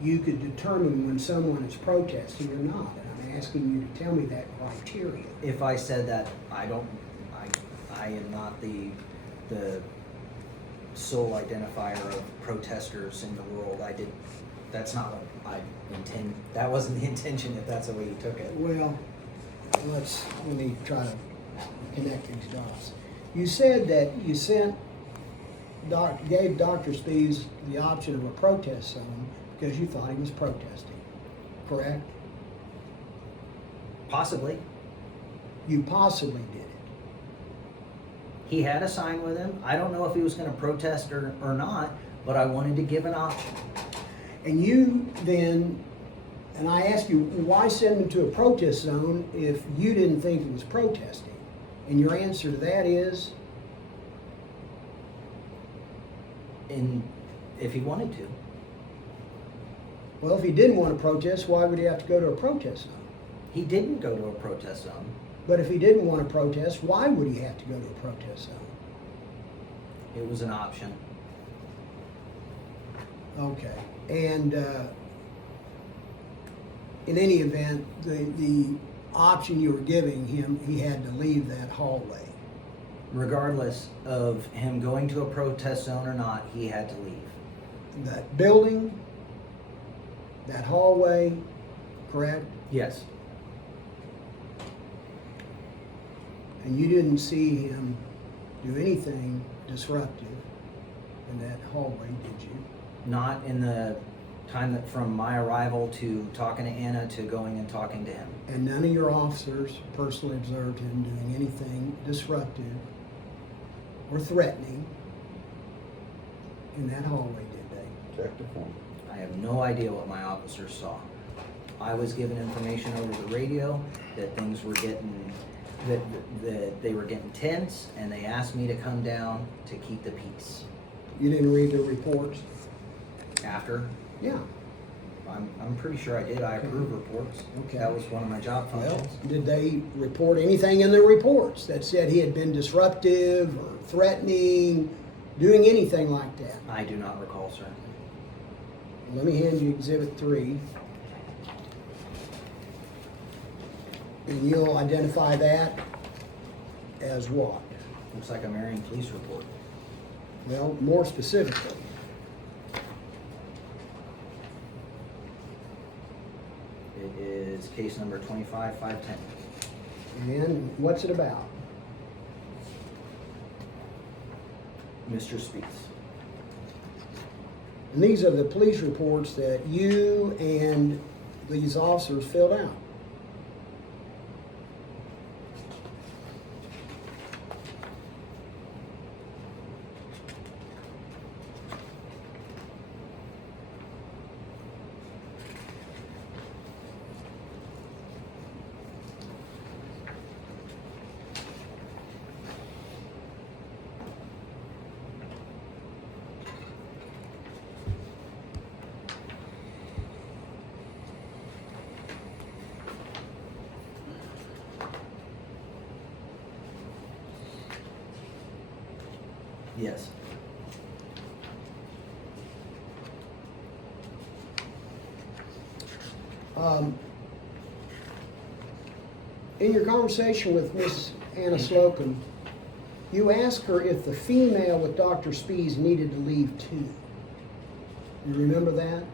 you could determine when someone is protesting or not. And I'm asking you to tell me that criteria. If I said that, I am not the sole identifier of protesters in the world. That's not what I intend, that wasn't the intention if that's the way you took it. Well, let me try to connect these dots. You said that you gave Dr. Spees the option of a protest zone because you thought he was protesting, correct? Possibly. You possibly did it. He had a sign with him. I don't know if he was gonna protest or not, but I wanted to give an option. And you then, and I asked you, why send him to a protest zone if you didn't think he was protesting? And your answer to that is? And if he wanted to. Well, if he didn't want to protest, why would he have to go to a protest zone? He didn't go to a protest zone. But if he didn't want to protest, why would he have to go to a protest zone? It was an option. Okay. And in any event, the option you were giving him, he had to leave that hallway. Regardless of him going to a protest zone or not, he had to leave. That building, that hallway, correct? Yes. And you didn't see him do anything disruptive in that hallway, did you? Not in the time that from my arrival to talking to Anna to going and talking to him. And none of your officers personally observed him doing anything disruptive or threatening in that hallway, did they? Objective form. I have no idea what my officers saw. I was given information over the radio that things were getting, that they were getting tense, and they asked me to come down to keep the peace. You didn't read the reports? After, Yeah. I'm pretty sure I did. I approve reports. Okay. That was one of my job Well, functions. did they report anything in the reports that said he had been disruptive or threatening, doing anything like that? I do not recall, sir. Let me hand you Exhibit 3. And you'll identify that as what? Looks like a Marion police report. Well, more specifically. It is case number 25510. And what's it about? Mr. Speaks. And these are the police reports that you and these officers filled out. Yes. In your conversation with Miss Anna Slocum, you asked her if the female with Dr. Spees needed to leave too. You remember that?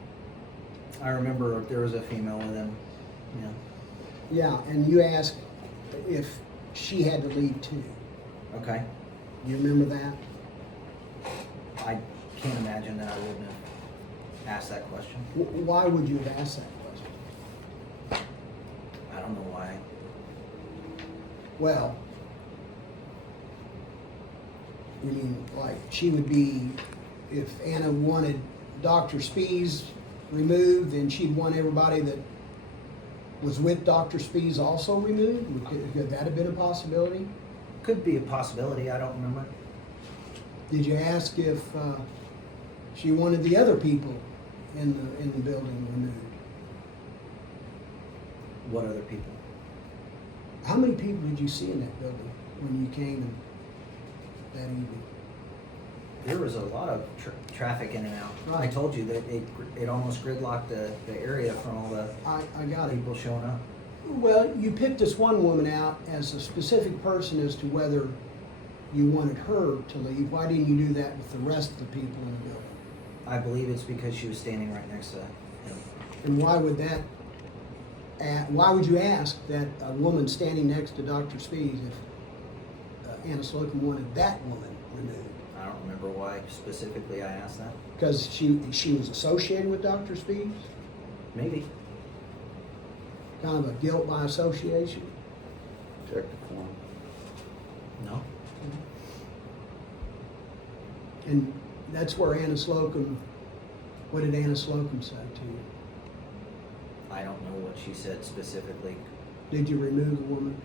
I remember there was a female with him. Yeah. Yeah, and you asked if she had to leave too. Okay. Do you remember that? I can't imagine that I wouldn't have asked that question. Why would you have asked that question? I don't know why. Well, you mean like she would be, if Anna wanted Dr. Spees removed, then she'd want everybody that was with Dr. Spees also removed? Could that have been a possibility? Could be a possibility. I don't remember. Did you ask if she wanted the other people in the building removed? What other people? How many people did you see in that building when you came that evening? There was a lot of traffic in and out. Right. I told you that it almost gridlocked the area from all the I got it. people showing up. Well, you picked this one woman out as a specific person as to whether you wanted her to leave. Why didn't you do that with the rest of the people in the building? I believe it's because she was standing right next to him. And why would that? Why would you ask that a woman standing next to Dr. Spees if Anna Slocum wanted that woman removed? I don't remember why specifically I asked that. Because she was associated with Dr. Spees? Maybe. Kind of a guilt by association? Check the form. No. And that's where Anna Slocum, what did Anna Slocum say to you? I don't know what she said specifically. Did you remove the woman?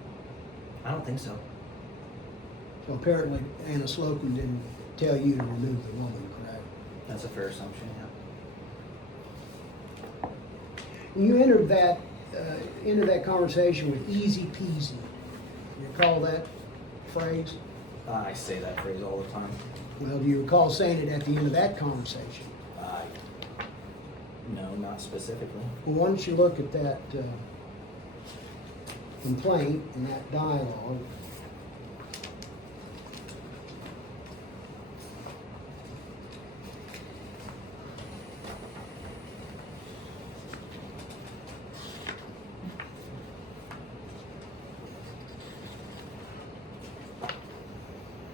I don't think so. So apparently Anna Slocum didn't tell you to remove the woman, correct? That's a fair assumption, yeah. When you entered that conversation with easy peasy, you recall that phrase? I say that phrase all the time. Well, do you recall saying it at the end of that conversation? No, not specifically. Well, why don't you look at that complaint and that dialogue.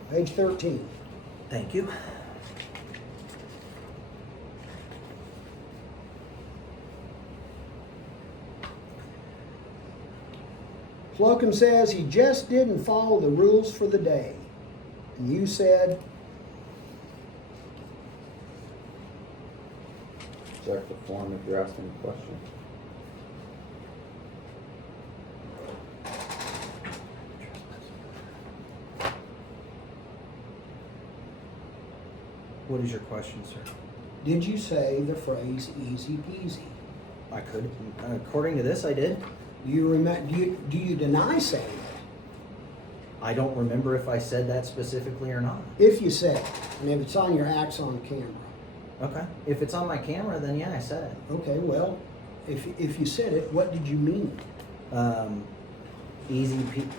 Page 13. Thank you. Slocum says he just didn't follow the rules for the day. And you said, Check the form if you're asking a question. What is your question, sir? did you say the phrase easy peasy? I could. According to this, I did. Do you do you deny saying it? I don't remember if I said that specifically or not. If you said it, and if it's on your Axon camera. Okay. If it's on my camera, then yeah, I said it. Okay, well, if you said it, what did you mean? Easy pe- Check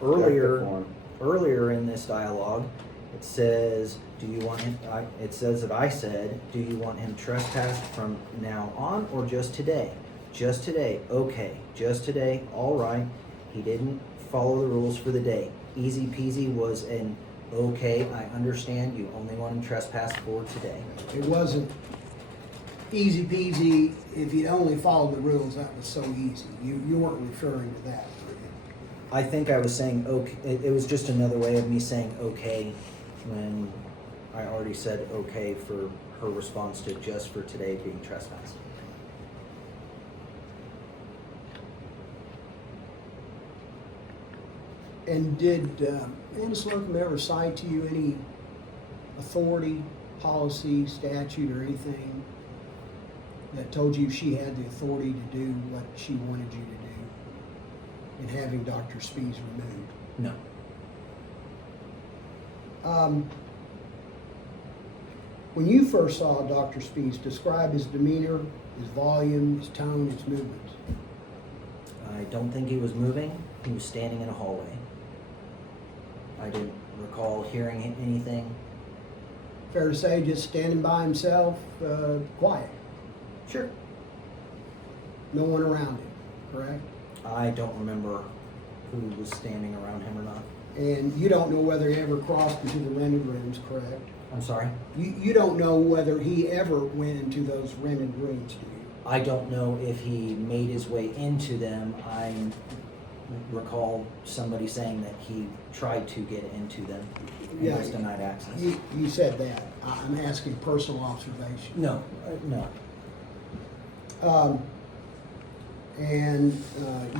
the form. earlier in this dialogue, it says, "Do you want him?" It says that I said, "Do you want him trespassed from now on or just today?" Just today. Okay. Just today. All right. He didn't follow the rules for the day. Easy peasy was an okay, I understand, you only want to trespass for today. It wasn't easy peasy if you only followed the rules, that was so easy. You weren't referring to that. I think I was saying okay, it was just another way of me saying okay when I already said okay for her response to just for today being trespassed. And did Anna Slocum ever cite to you any authority, policy, statute, or anything that told you she had the authority to do what she wanted you to do in having Dr. Spees removed? No. When you first saw Dr. Spees, describe his demeanor, his volume, his tone, his movements. I don't think he was moving. He was standing in a hallway. I didn't recall hearing anything. Fair to say, just standing by himself, quiet. Sure. No one around him, correct? I don't remember who was standing around him or not. And you don't know whether he ever crossed into the rented rooms, correct? I'm sorry? You don't know whether he ever went into those rented rooms, do you? I don't know if he made his way into them. I recall somebody saying that he tried to get into them and Yeah, was denied access. You said that. I'm asking personal observation. No, no. And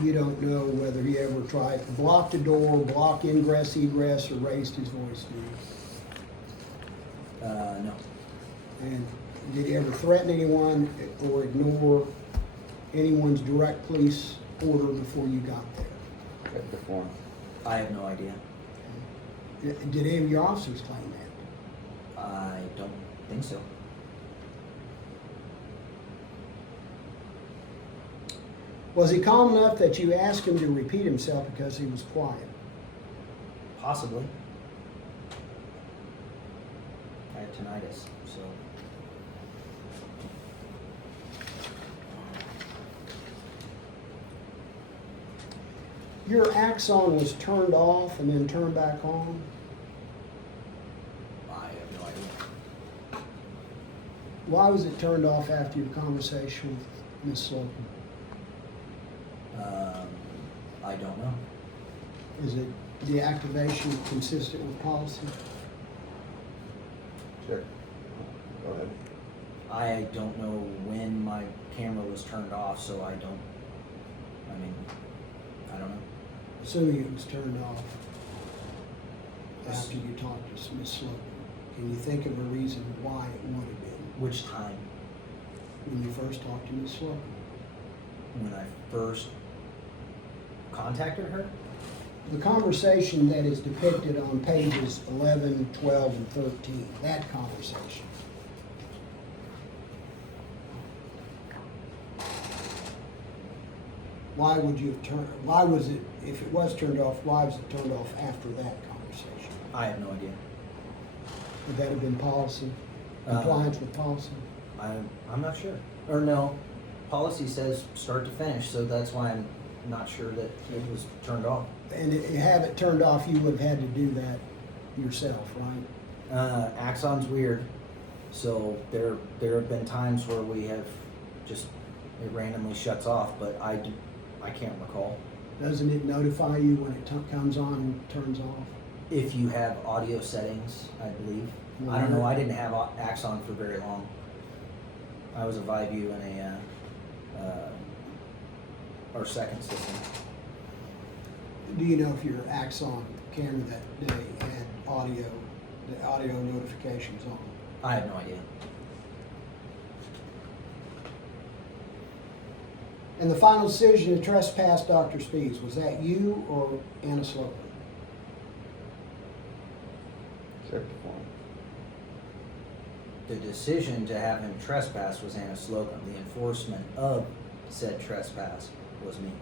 you don't know whether he ever tried to block the door, block ingress, egress, or raised his voice to you. No. And did he ever threaten anyone or ignore anyone's direct police order before you got there? Check the form. I have no idea. Did any of your officers claim that? I don't think so. Was he calm enough that you asked him to repeat himself because he was quiet? Possibly. I had tinnitus, so. Your axon was turned off and then turned back on? I have no idea. Why was it turned off after your conversation with Ms. Slocum? I don't know. Is it deactivation consistent with policy? Sure. Go ahead. I don't know when my camera was turned off, so I don't know. Assuming it was turned off after you talked to Ms. Slocum, can you think of a reason why it would have been Which time? when you first talked to Ms. Slocum? When I first contacted her? The conversation that is depicted on pages 11, 12, and 13, that conversation. Why would you have why was it, if it was turned off, why was it turned off after that conversation? I have no idea. Would that have been policy, Uh, compliance with policy? I'm not sure. Or no, policy says start to finish, so that's why I'm not sure that it was turned off. And to have it turned off, you would have had to do that yourself, right? Axon's weird, so there have been times where we have just, it randomly shuts off, but I can't recall. Doesn't it notify you when it comes on and turns off? If you have audio settings, I believe. I don't know, I didn't have Axon for very long. I was a Viveview and our second system. Do you know if your Axon camera that day had the audio notifications on? I have no idea. And the final decision to trespass Dr. Spees, was that you or Anna Slocum? Check the form. The decision to have him trespass was Anna Slocum. The enforcement of said trespass was me.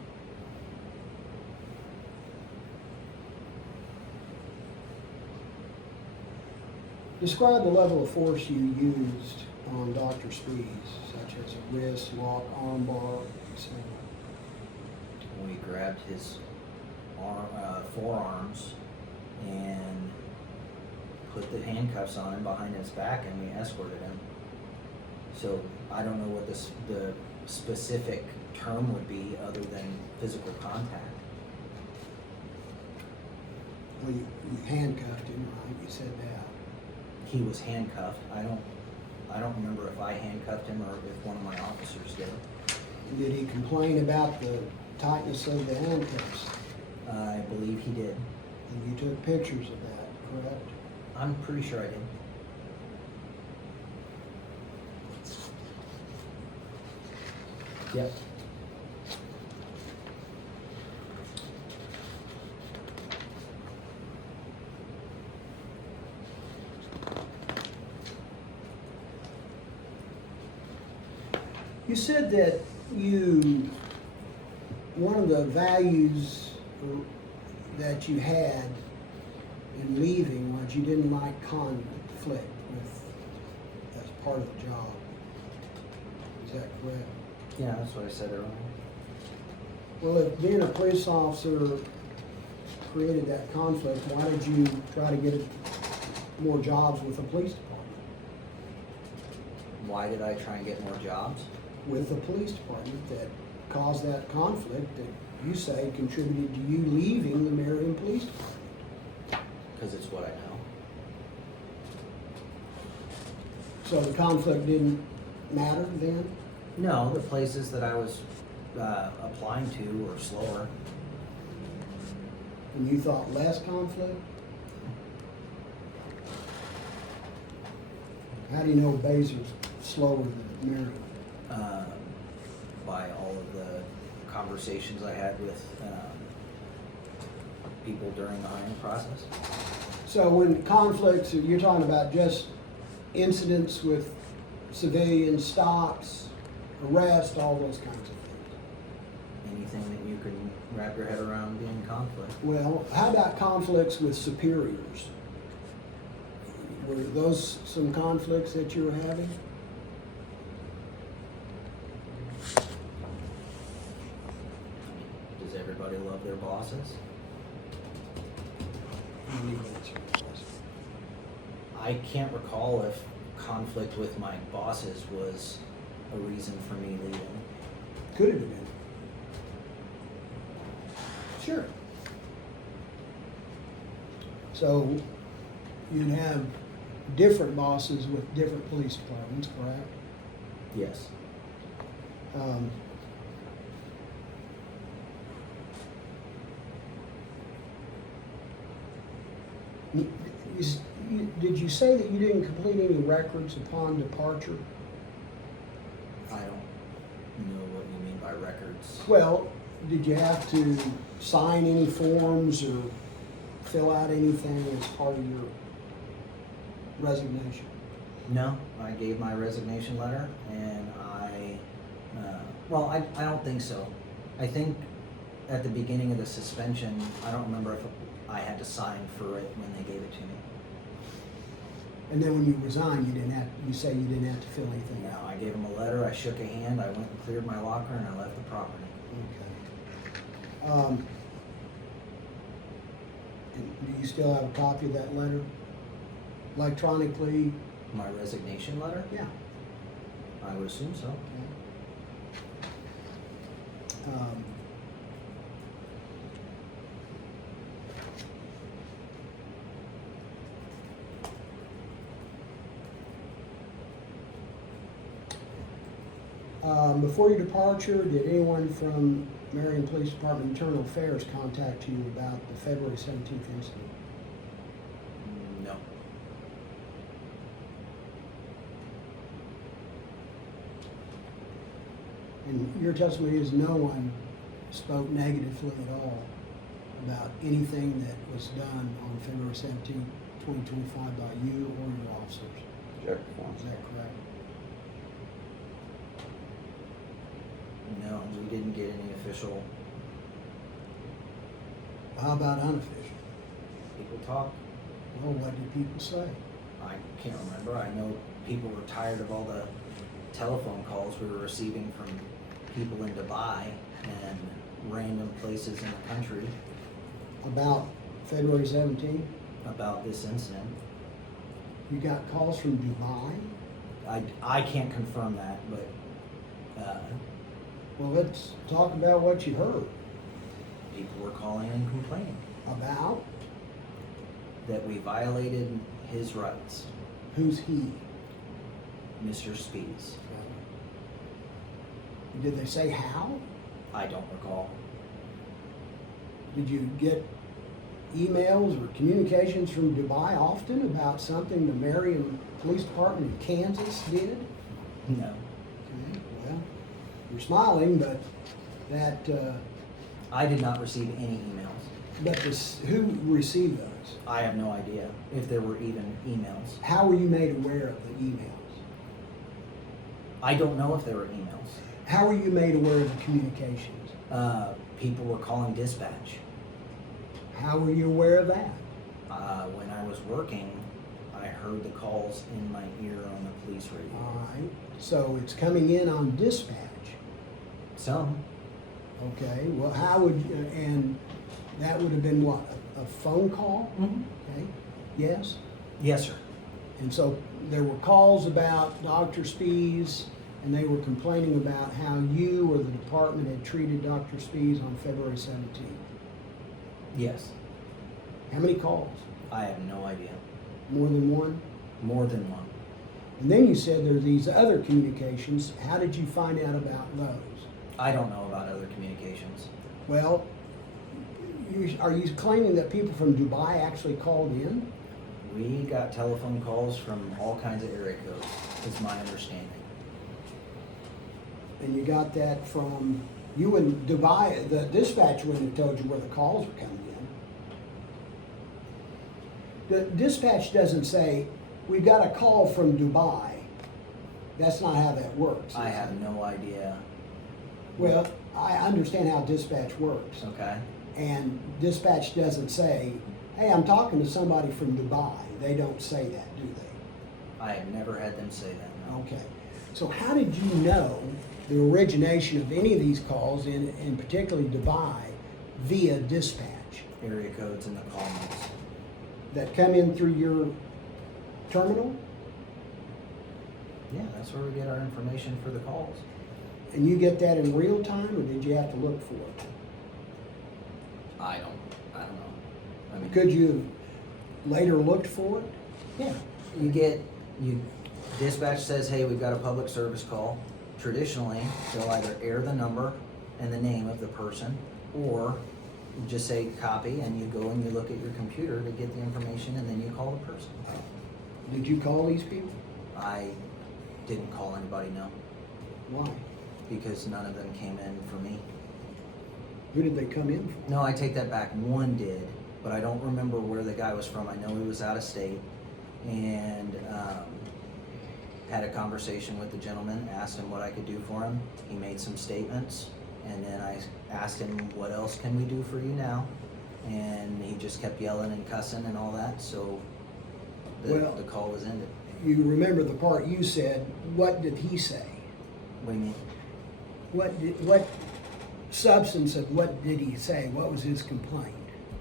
Describe the level of force you used on Dr. Spees, such as a wrist, lock, armbar, etc. We grabbed his forearms and put the handcuffs on him behind his back, and we escorted him. So I don't know what the specific term would be other than physical contact. Well, you handcuffed him, right? You said that. He was handcuffed. I don't remember if I handcuffed him or if one of my officers did. Did he complain about the tightness of the handcuffs? I believe he did. And you took pictures of that, correct? I'm pretty sure I did. Yep. You said that one of the values that you had in leaving was you didn't like conflict as part of the job. Is that correct? Yeah, that's what I said earlier. Well, if being a police officer created that conflict, why did you try to get more jobs with the police department? Why did I try and get more jobs? With the police department that caused that conflict that you say contributed to you leaving the Marion Police Department? Because it's what I know. So the conflict didn't matter then? No, the places that I was applying to were slower. And you thought less conflict? How do you know Bazer's slower than Marion? By all of the conversations I had with people during the hiring process. So when conflicts, you're talking about just incidents with civilian stops, arrest, all those kinds of things. Anything that you can wrap your head around being conflict. Well, how about conflicts with superiors? Were those some conflicts that you were having? Does everybody love their bosses? You need to answer that question. I can't recall if conflict with my bosses was a reason for me leaving. Could have been. Sure. So you'd have different bosses with different police departments, correct? Yes. Did you say that you didn't complete any records upon departure? I don't know what you mean by records. Well, did you have to sign any forms or fill out anything as part of your resignation? No, I gave my resignation letter and I don't think so. I think at the beginning of the suspension, I don't remember if I had to sign for it when they gave it to me. And then when you resigned, you say you didn't have to fill anything No, out? I gave them a letter, I shook a hand, I went and cleared my locker and I left the property. Okay. And do you still have a copy of that letter? Electronically? My resignation letter? Yeah. I would assume so. Okay. Before your departure, did anyone from Marion Police Department Internal Affairs contact you about the February 17th incident? No. And your testimony is no one spoke negatively at all about anything that was done on February 17th, 2025 by you or your officers. Jeff Is Forms. that correct? No, we didn't get any official. How about unofficial? People talk. Well, what did people say? I can't remember. I know people were tired of all the telephone calls we were receiving from people in Dubai and random places in the country About February 17th? about this incident. You got calls from Dubai? I can't confirm that, but Well, let's talk about what you heard. people were calling and complaining About that we violated his rights, who's he? Mr. Spees. Did they say how? I don't recall. Did you get emails or communications from Dubai often about something the Marion Police Department in Kansas did? No. Okay, well, you're smiling, but that, I did not receive any emails. but this, who received those? I have no idea if there were even emails. How were you made aware of the emails? I don't know if there were emails. How were you made aware of the communications? People were calling dispatch. How were you aware of that? When I was working, I heard the calls in my ear on the police radio. All right, so it's coming in on dispatch. Some. Okay, well, how would, and that would have been what, a phone call? Mm-hmm. Okay, yes? Yes, sir. And so there were calls about Dr. Spees, and they were complaining about how you or the department had treated Dr. Spees on February 17th. Yes. How many calls? I have no idea. More than one? More than one. And then you said there are these other communications. How did you find out about those? I don't know about other communications. Well, are you claiming that people from Dubai actually called in? We got telephone calls from all kinds of area codes, is my understanding. And you got that from, you in Dubai, the dispatch wouldn't have told you where the calls were coming in. The dispatch doesn't say, we got a call from Dubai. That's not how that works. I have no idea. Well, I understand how dispatch works. Okay. And dispatch doesn't say, hey, I'm talking to somebody from Dubai. They don't say that, do they? I have never had them say that, no. Okay. So how did you know the origination of any of these calls, in particularly Dubai, via dispatch? Area codes and the call notes. That come in through your terminal? Yeah, that's where we get our information for the calls. And you get that in real time, or did you have to look for it? I don't know. I mean, Could you have later looked for it? yeah, dispatch says, hey, we've got a public service call. Traditionally, they'll either air the number and the name of the person, or just say copy, and you go and you look at your computer to get the information, and then you call the person. Did you call these people? I didn't call anybody, no, Why? because none of them came in for me. Who did they come in from? No, I take that back. One did, but I don't remember where the guy was from. I know he was out of state, and had a conversation with the gentleman, asked him what I could do for him. He made some statements, and then I asked him, what else can we do for you now? And he just kept yelling and cussing and all that, so Well- the call was ended. You remember the part you said, what did he say? What do you mean? What substance of what did he say? What was his complaint?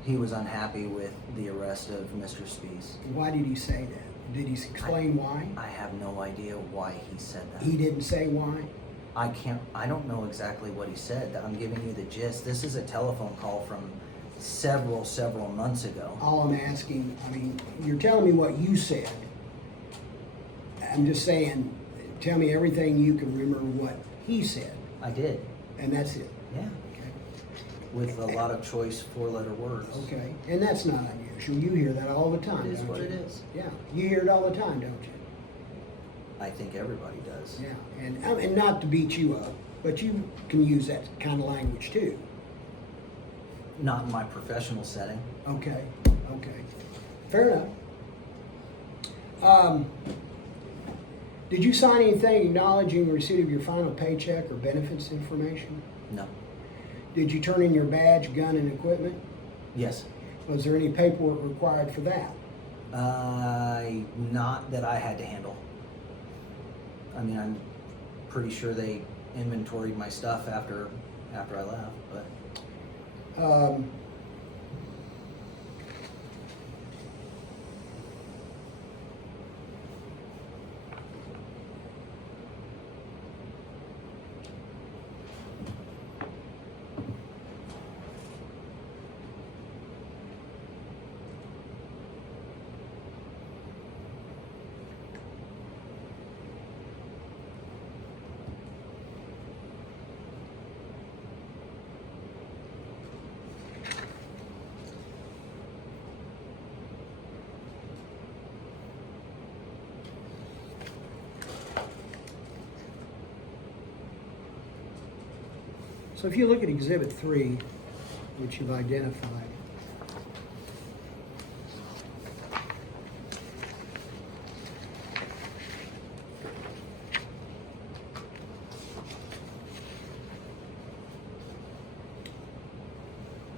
He was unhappy with the arrest of Mr. Spees. Why did he say that? Did he explain why? I have no idea why he said that. He didn't say why? I don't know exactly what he said. I'm giving you the gist. This is a telephone call from several months ago. All I'm asking, I mean, you're telling me what you said. I'm just saying, tell me everything you can remember what he said, I did, and that's it. yeah, Okay. with a lot of choice four-letter words. Okay, and that's not unusual. You hear that all the time, It is don't what you? it is. Yeah, you hear it all the time, don't you? I think everybody does. Yeah, and not to beat you up, but you can use that kind of language too. Not in my professional setting. Okay, fair enough. Did you sign anything acknowledging the receipt of your final paycheck or benefits information? No. Did you turn in your badge, gun, and equipment? Yes. Was there any paperwork required for that? Not that I had to handle. I mean, I'm pretty sure they inventoried my stuff after I left, but So if you look at Exhibit 3, which you've identified,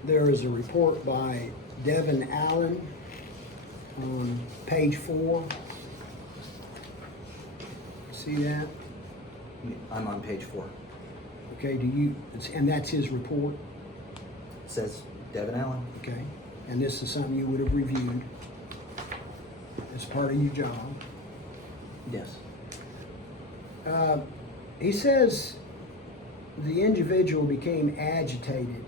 there is a report by Devin Allen on page 4. See that? I'm on page 4. Okay, and that's his report, It says Devin Allen. okay? And this is something you would have reviewed as part of your job. Yes. He says the individual became agitated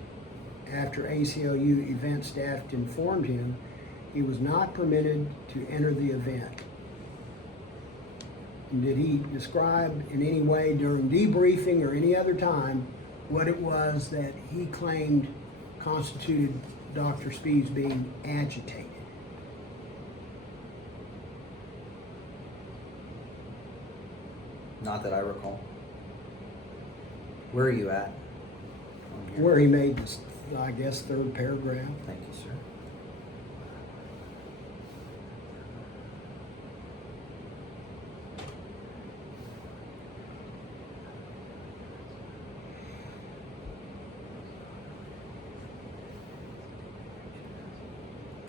after ACLU event staff informed him he was not permitted to enter the event. And did he describe in any way during debriefing or any other time what it was that he claimed constituted Dr. Spees being agitated? Not that I recall. Where are you at? On here. Where he made this, I guess, third paragraph. Thank you, sir.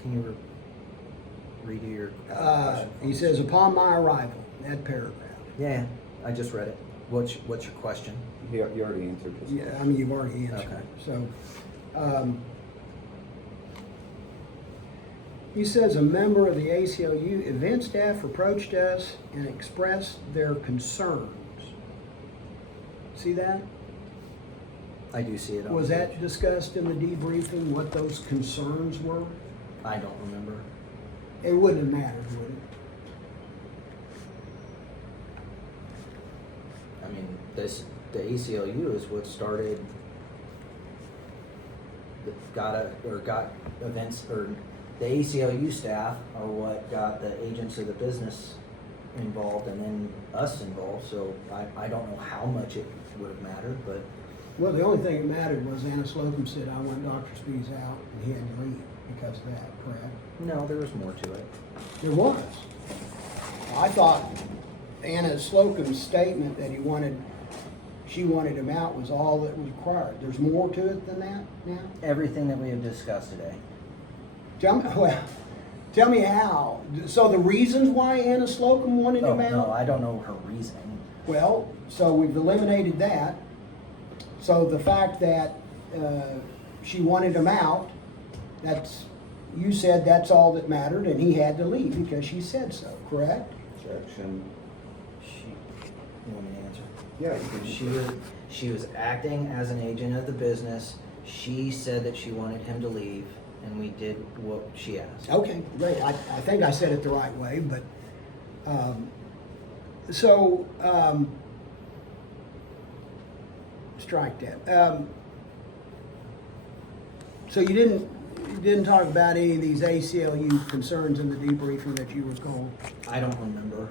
Can you redo your question for He me? says, upon my arrival, that paragraph. Yeah, I just read it. What's your question? You already answered this. Yeah, I mean, you've already answered Okay. it. So, he says a member of the ACLU event staff approached us and expressed their concerns. See that? I do see it on Was the that page. discussed in the debriefing, what those concerns were? I don't remember. It wouldn't have mattered, would it? I mean, the ACLU is what started, got events, or the ACLU staff are what got the agents of the business involved and then us involved, so I don't know how much it would have mattered, but Well, the only thing that mattered was Anna Slocum said, I want Dr. Spees out, and he had to leave because of that, correct? no, there was more to it. There was. I thought Anna Slocum's statement that she wanted him out was all that was required. There's more to it than that now? Everything that we have discussed today. Tell me how. So the reasons why Anna Slocum wanted Oh, him out? no, I don't know her reasoning. Well, so we've eliminated that. So the fact that she wanted him out, you said that's all that mattered, and he had to leave because she said so, correct? Objection. You want me to answer? Yeah, you can. She was acting as an agent of the business. She said that she wanted him to leave, and we did what she asked. Okay, great. I think I said it the right way, but, strike that. So you didn't talk about any of these ACLU concerns in the debriefing that you recall? I don't remember.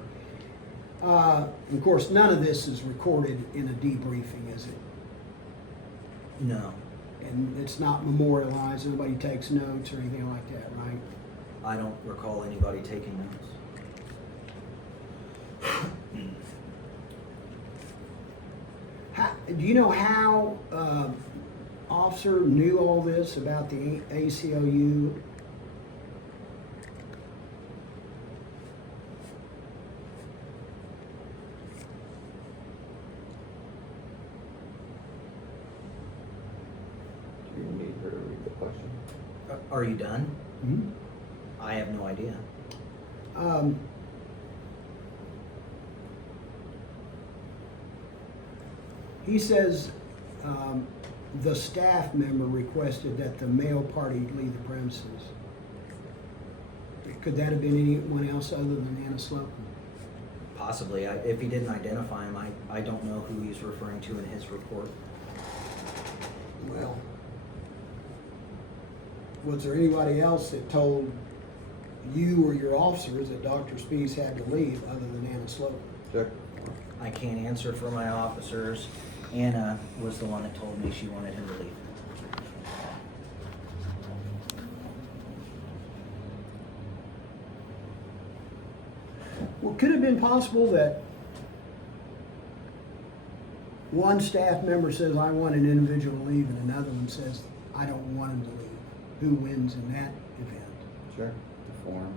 Of course, none of this is recorded in a debriefing, is it? No, And it's not memorialized, nobody takes notes or anything like that, right? I don't recall anybody taking notes. Do you know how officer knew all this about the ACLU? Do you need her to read the question? Are you done? Hmm? I have no idea. He says the staff member requested that the male party leave the premises. Could that have been anyone else other than Anna Slocum? Possibly. If he didn't identify him, I don't know who he's referring to in his report. Well, was there anybody else that told you or your officers that Dr. Spees had to leave other than Anna Slocum? Check. I can't answer for my officers. Anna was the one that told me she wanted him to leave. Well, could it have been possible that one staff member says, I want an individual to leave, and another one says, I don't want him to leave? Who wins in that event? Sure. The form.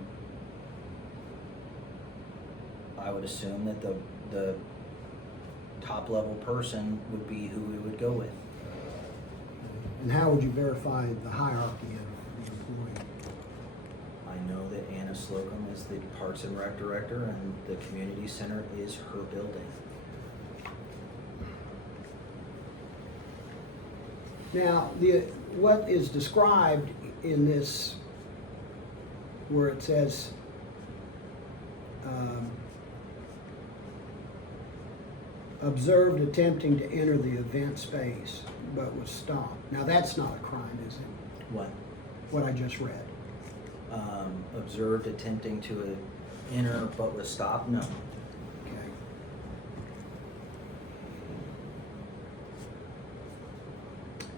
I would assume that the top level person would be who we would go with. And how would you verify the hierarchy of the employee? I know that Anna Slocum is the Parks and Rec director, and the community center is her building. Now, what is described in this, where it says, observed attempting to enter the event space, but was stopped. Now, that's not a crime, is it? What? What I just read. Observed attempting to enter but was stopped? No. Okay.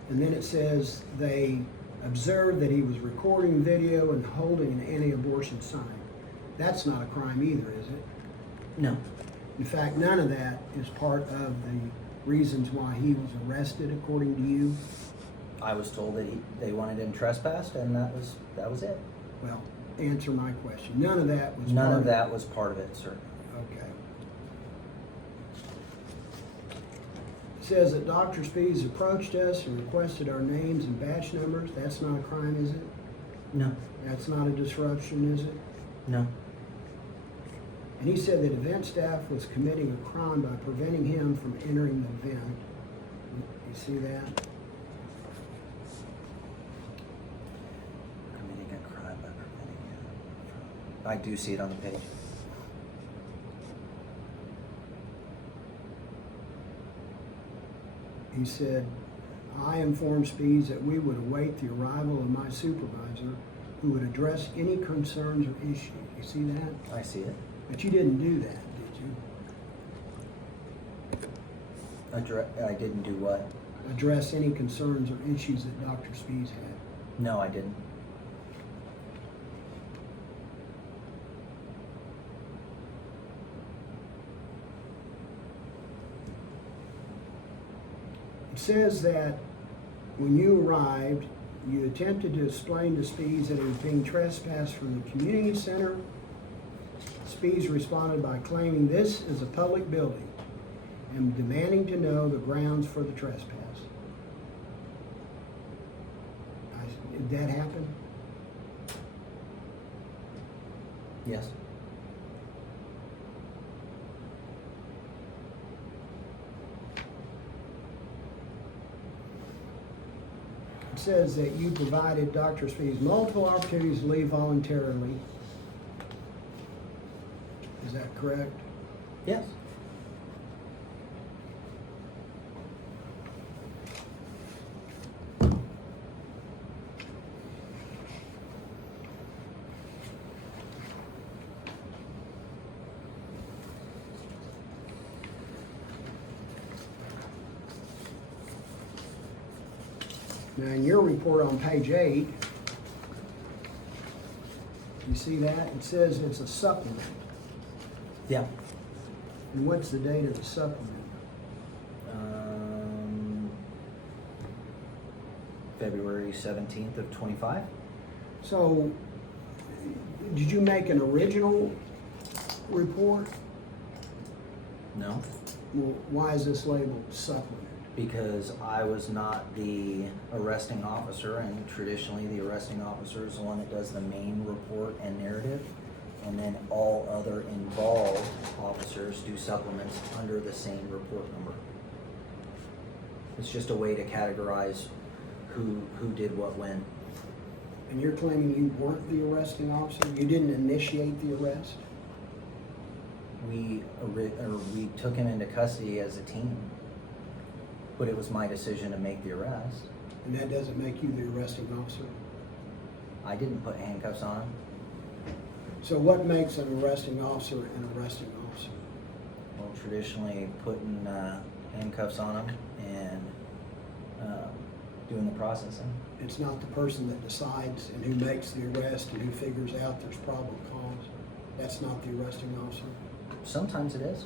And then it says they observed that he was recording video and holding an anti-abortion sign. That's not a crime either, is it? No. In fact, none of that is part of the reasons why he was arrested, according to you. I was told that they wanted him trespassed, and that was it. Well, answer my question. None of that was None part of that was part of it, sir. Okay. It says that Dr. Spees approached us and requested our names and badge numbers. That's not a crime, is it? No. That's not a disruption, is it? No. And he said that event staff was committing a crime by preventing him from entering the event. You see that? Committing a crime by preventing him from... I do see it on the page. He said, I informed Spees that we would await the arrival of my supervisor who would address any concerns or issues. You see that? I see it. But you didn't do that, did you? I didn't do what? Address any concerns or issues that Dr. Spees had. No, I didn't. It says that when you arrived, you attempted to explain to Spees that he was being trespassed from the community center. Spees responded by claiming this is a public building and demanding to know the grounds for the trespass. Did that happen? Yes. It says that you provided Dr. Spees multiple opportunities to leave voluntarily. Is that correct? Yes. Now, in your report on page 8, you see that? It says it's a supplement. Yeah. And what's the date of the supplement? February 17th of 25. So, did you make an original report? No. Well, why is this labeled supplement? Because I was not the arresting officer, and traditionally the arresting officer is the one that does the main report and narrative, and then all other involved officers do supplements under the same report number. It's just a way to categorize who did what when. And you're claiming you weren't the arresting officer? You didn't initiate the arrest? We took him into custody as a team, but it was my decision to make the arrest. And that doesn't make you the arresting officer? I didn't put handcuffs on him. So what makes an arresting officer an arresting officer? Well, traditionally putting handcuffs on him and doing the processing. It's not the person that decides and who makes the arrest and who figures out there's probable cause. That's not the arresting officer. Sometimes it is,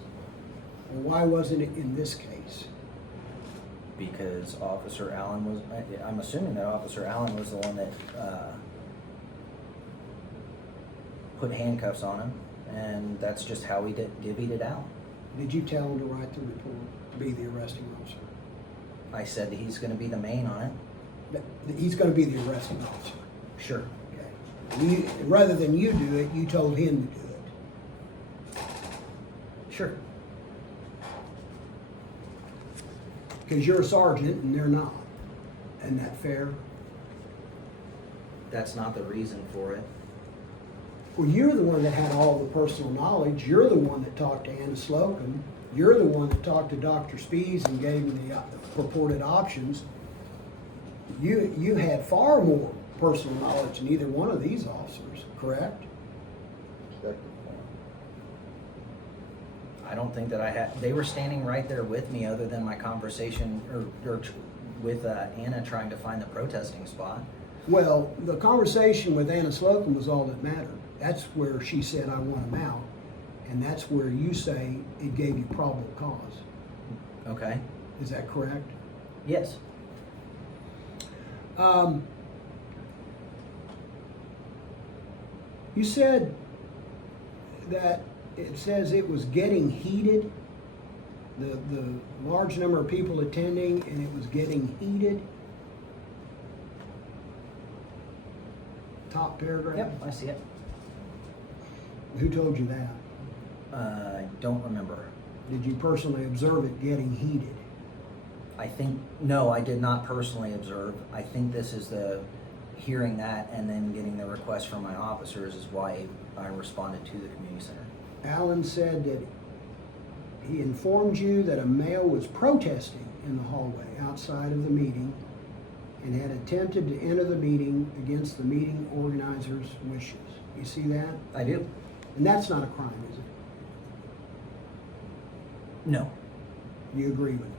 Well, why wasn't it in this case? because Officer Allen was, I'm assuming that Officer Allen was the one that put handcuffs on him, and that's just how we divvied it out. Did you tell him to write the report, to be the arresting officer? I said that he's gonna be the main on it. That he's gonna be the arresting officer. Sure. Okay. Rather than you do it, you told him to do it. Sure. Because you're a sergeant and they're not. Isn't that fair? That's not the reason for it. Well, you're the one that had all the personal knowledge. You're the one that talked to Anna Slocum. You're the one that talked to Dr. Spees and gave him the purported options. You had far more personal knowledge than either one of these officers, correct? I don't think that I had, they were standing right there with me other than my conversation with Anna trying to find the protesting spot. Well, the conversation with Anna Slocum was all that mattered. That's where she said, I want him out. And that's where you say it gave you probable cause. Okay? Is that correct? Yes. You said that it says it was getting heated, the large number of people attending, and it was getting heated. Top paragraph? Yep, I see it. Who told you that? I don't remember. Did you personally observe it getting heated? No, I did not personally observe. I think this is hearing that and then getting the request from my officers is why I responded to the community center. Allen said that he informed you that a male was protesting in the hallway outside of the meeting and had attempted to enter the meeting against the meeting organizers' wishes. You see that? I do. And that's not a crime, is it? No, You agree with me?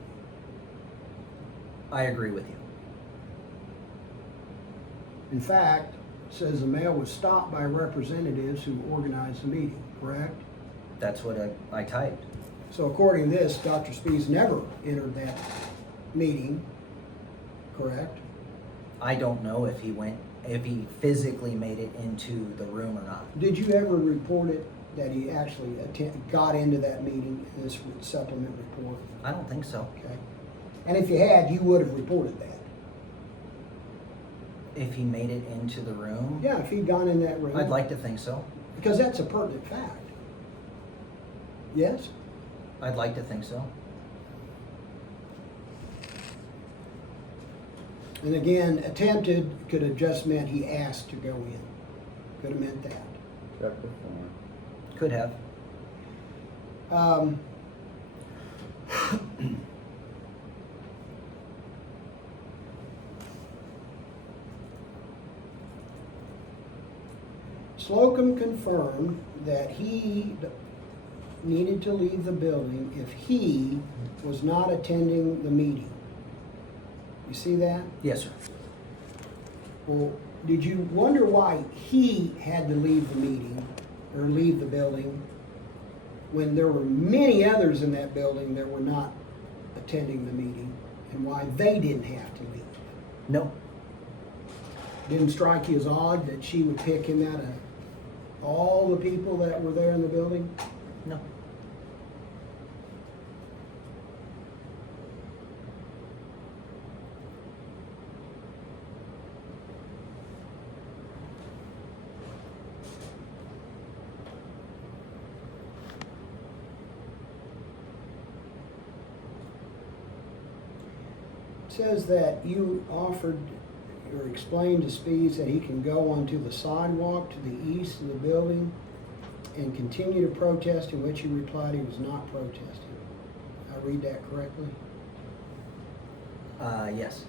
I agree with you. In fact, it says the male was stopped by representatives who organized the meeting, correct? That's what I typed. So according to this, Dr. Spees never entered that meeting, correct? I don't know if he physically made it into the room or not. Did you ever report it that he actually got into that meeting in this supplement report? I don't think so. Okay. And if you had, you would have reported that. If he made it into the room? Yeah, if he'd gone in that room. I'd like to think so. Because that's a pertinent fact. Yes? I'd like to think so. And again, attempted could have just meant he asked to go in. Could have meant that. Check the form. Could have. Slocum confirmed that he needed to leave the building if he was not attending the meeting. You see that? Yes, sir. Well, did you wonder why he had to leave the meeting or leave the building when there were many others in that building that were not attending the meeting, and why they didn't have to leave? No. Didn't strike you as odd that she would pick him out of all the people that were there in the building? No. Says that you offered or explained to Spees that he can go onto the sidewalk to the east of the building and continue to protest, in which he replied he was not protesting. I read that correctly? Yes.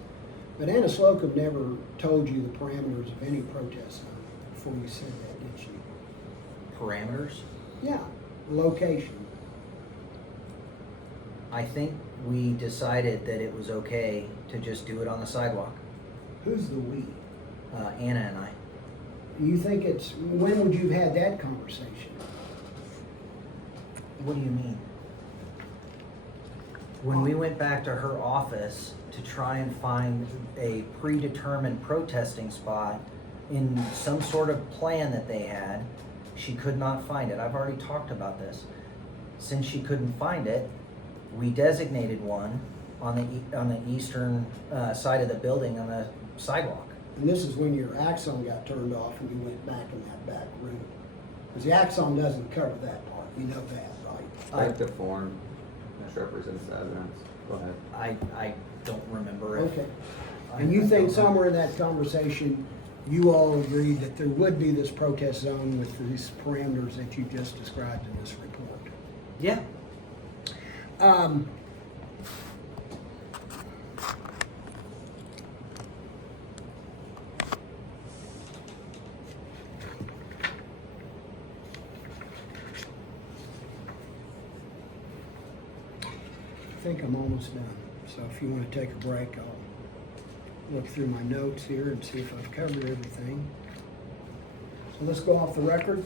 But Anna Slocum never told you the parameters of any protest sign before you said that, did she? Parameters? Yeah, location. I think we decided that it was okay to just do it on the sidewalk. Who's the we? Anna and I. You think when would you have had that conversation? What do you mean? When we went back to her office to try and find a predetermined protesting spot in some sort of plan that they had, she could not find it. I've already talked about this. Since she couldn't find it, we designated one on the eastern side of the building on the sidewalk. And this is when your axon got turned off and you went back in that back room. Because the axon doesn't cover that part, you know that, right? Take the form, which represents the evidence. Go ahead. I don't remember it. Okay. And you think somewhere in that conversation, you all agreed that there would be this protest zone with these parameters that you just described in this report? Yeah. I think I'm almost done. So if you want to take a break, I'll look through my notes here and see if I've covered everything. So let's go off the record.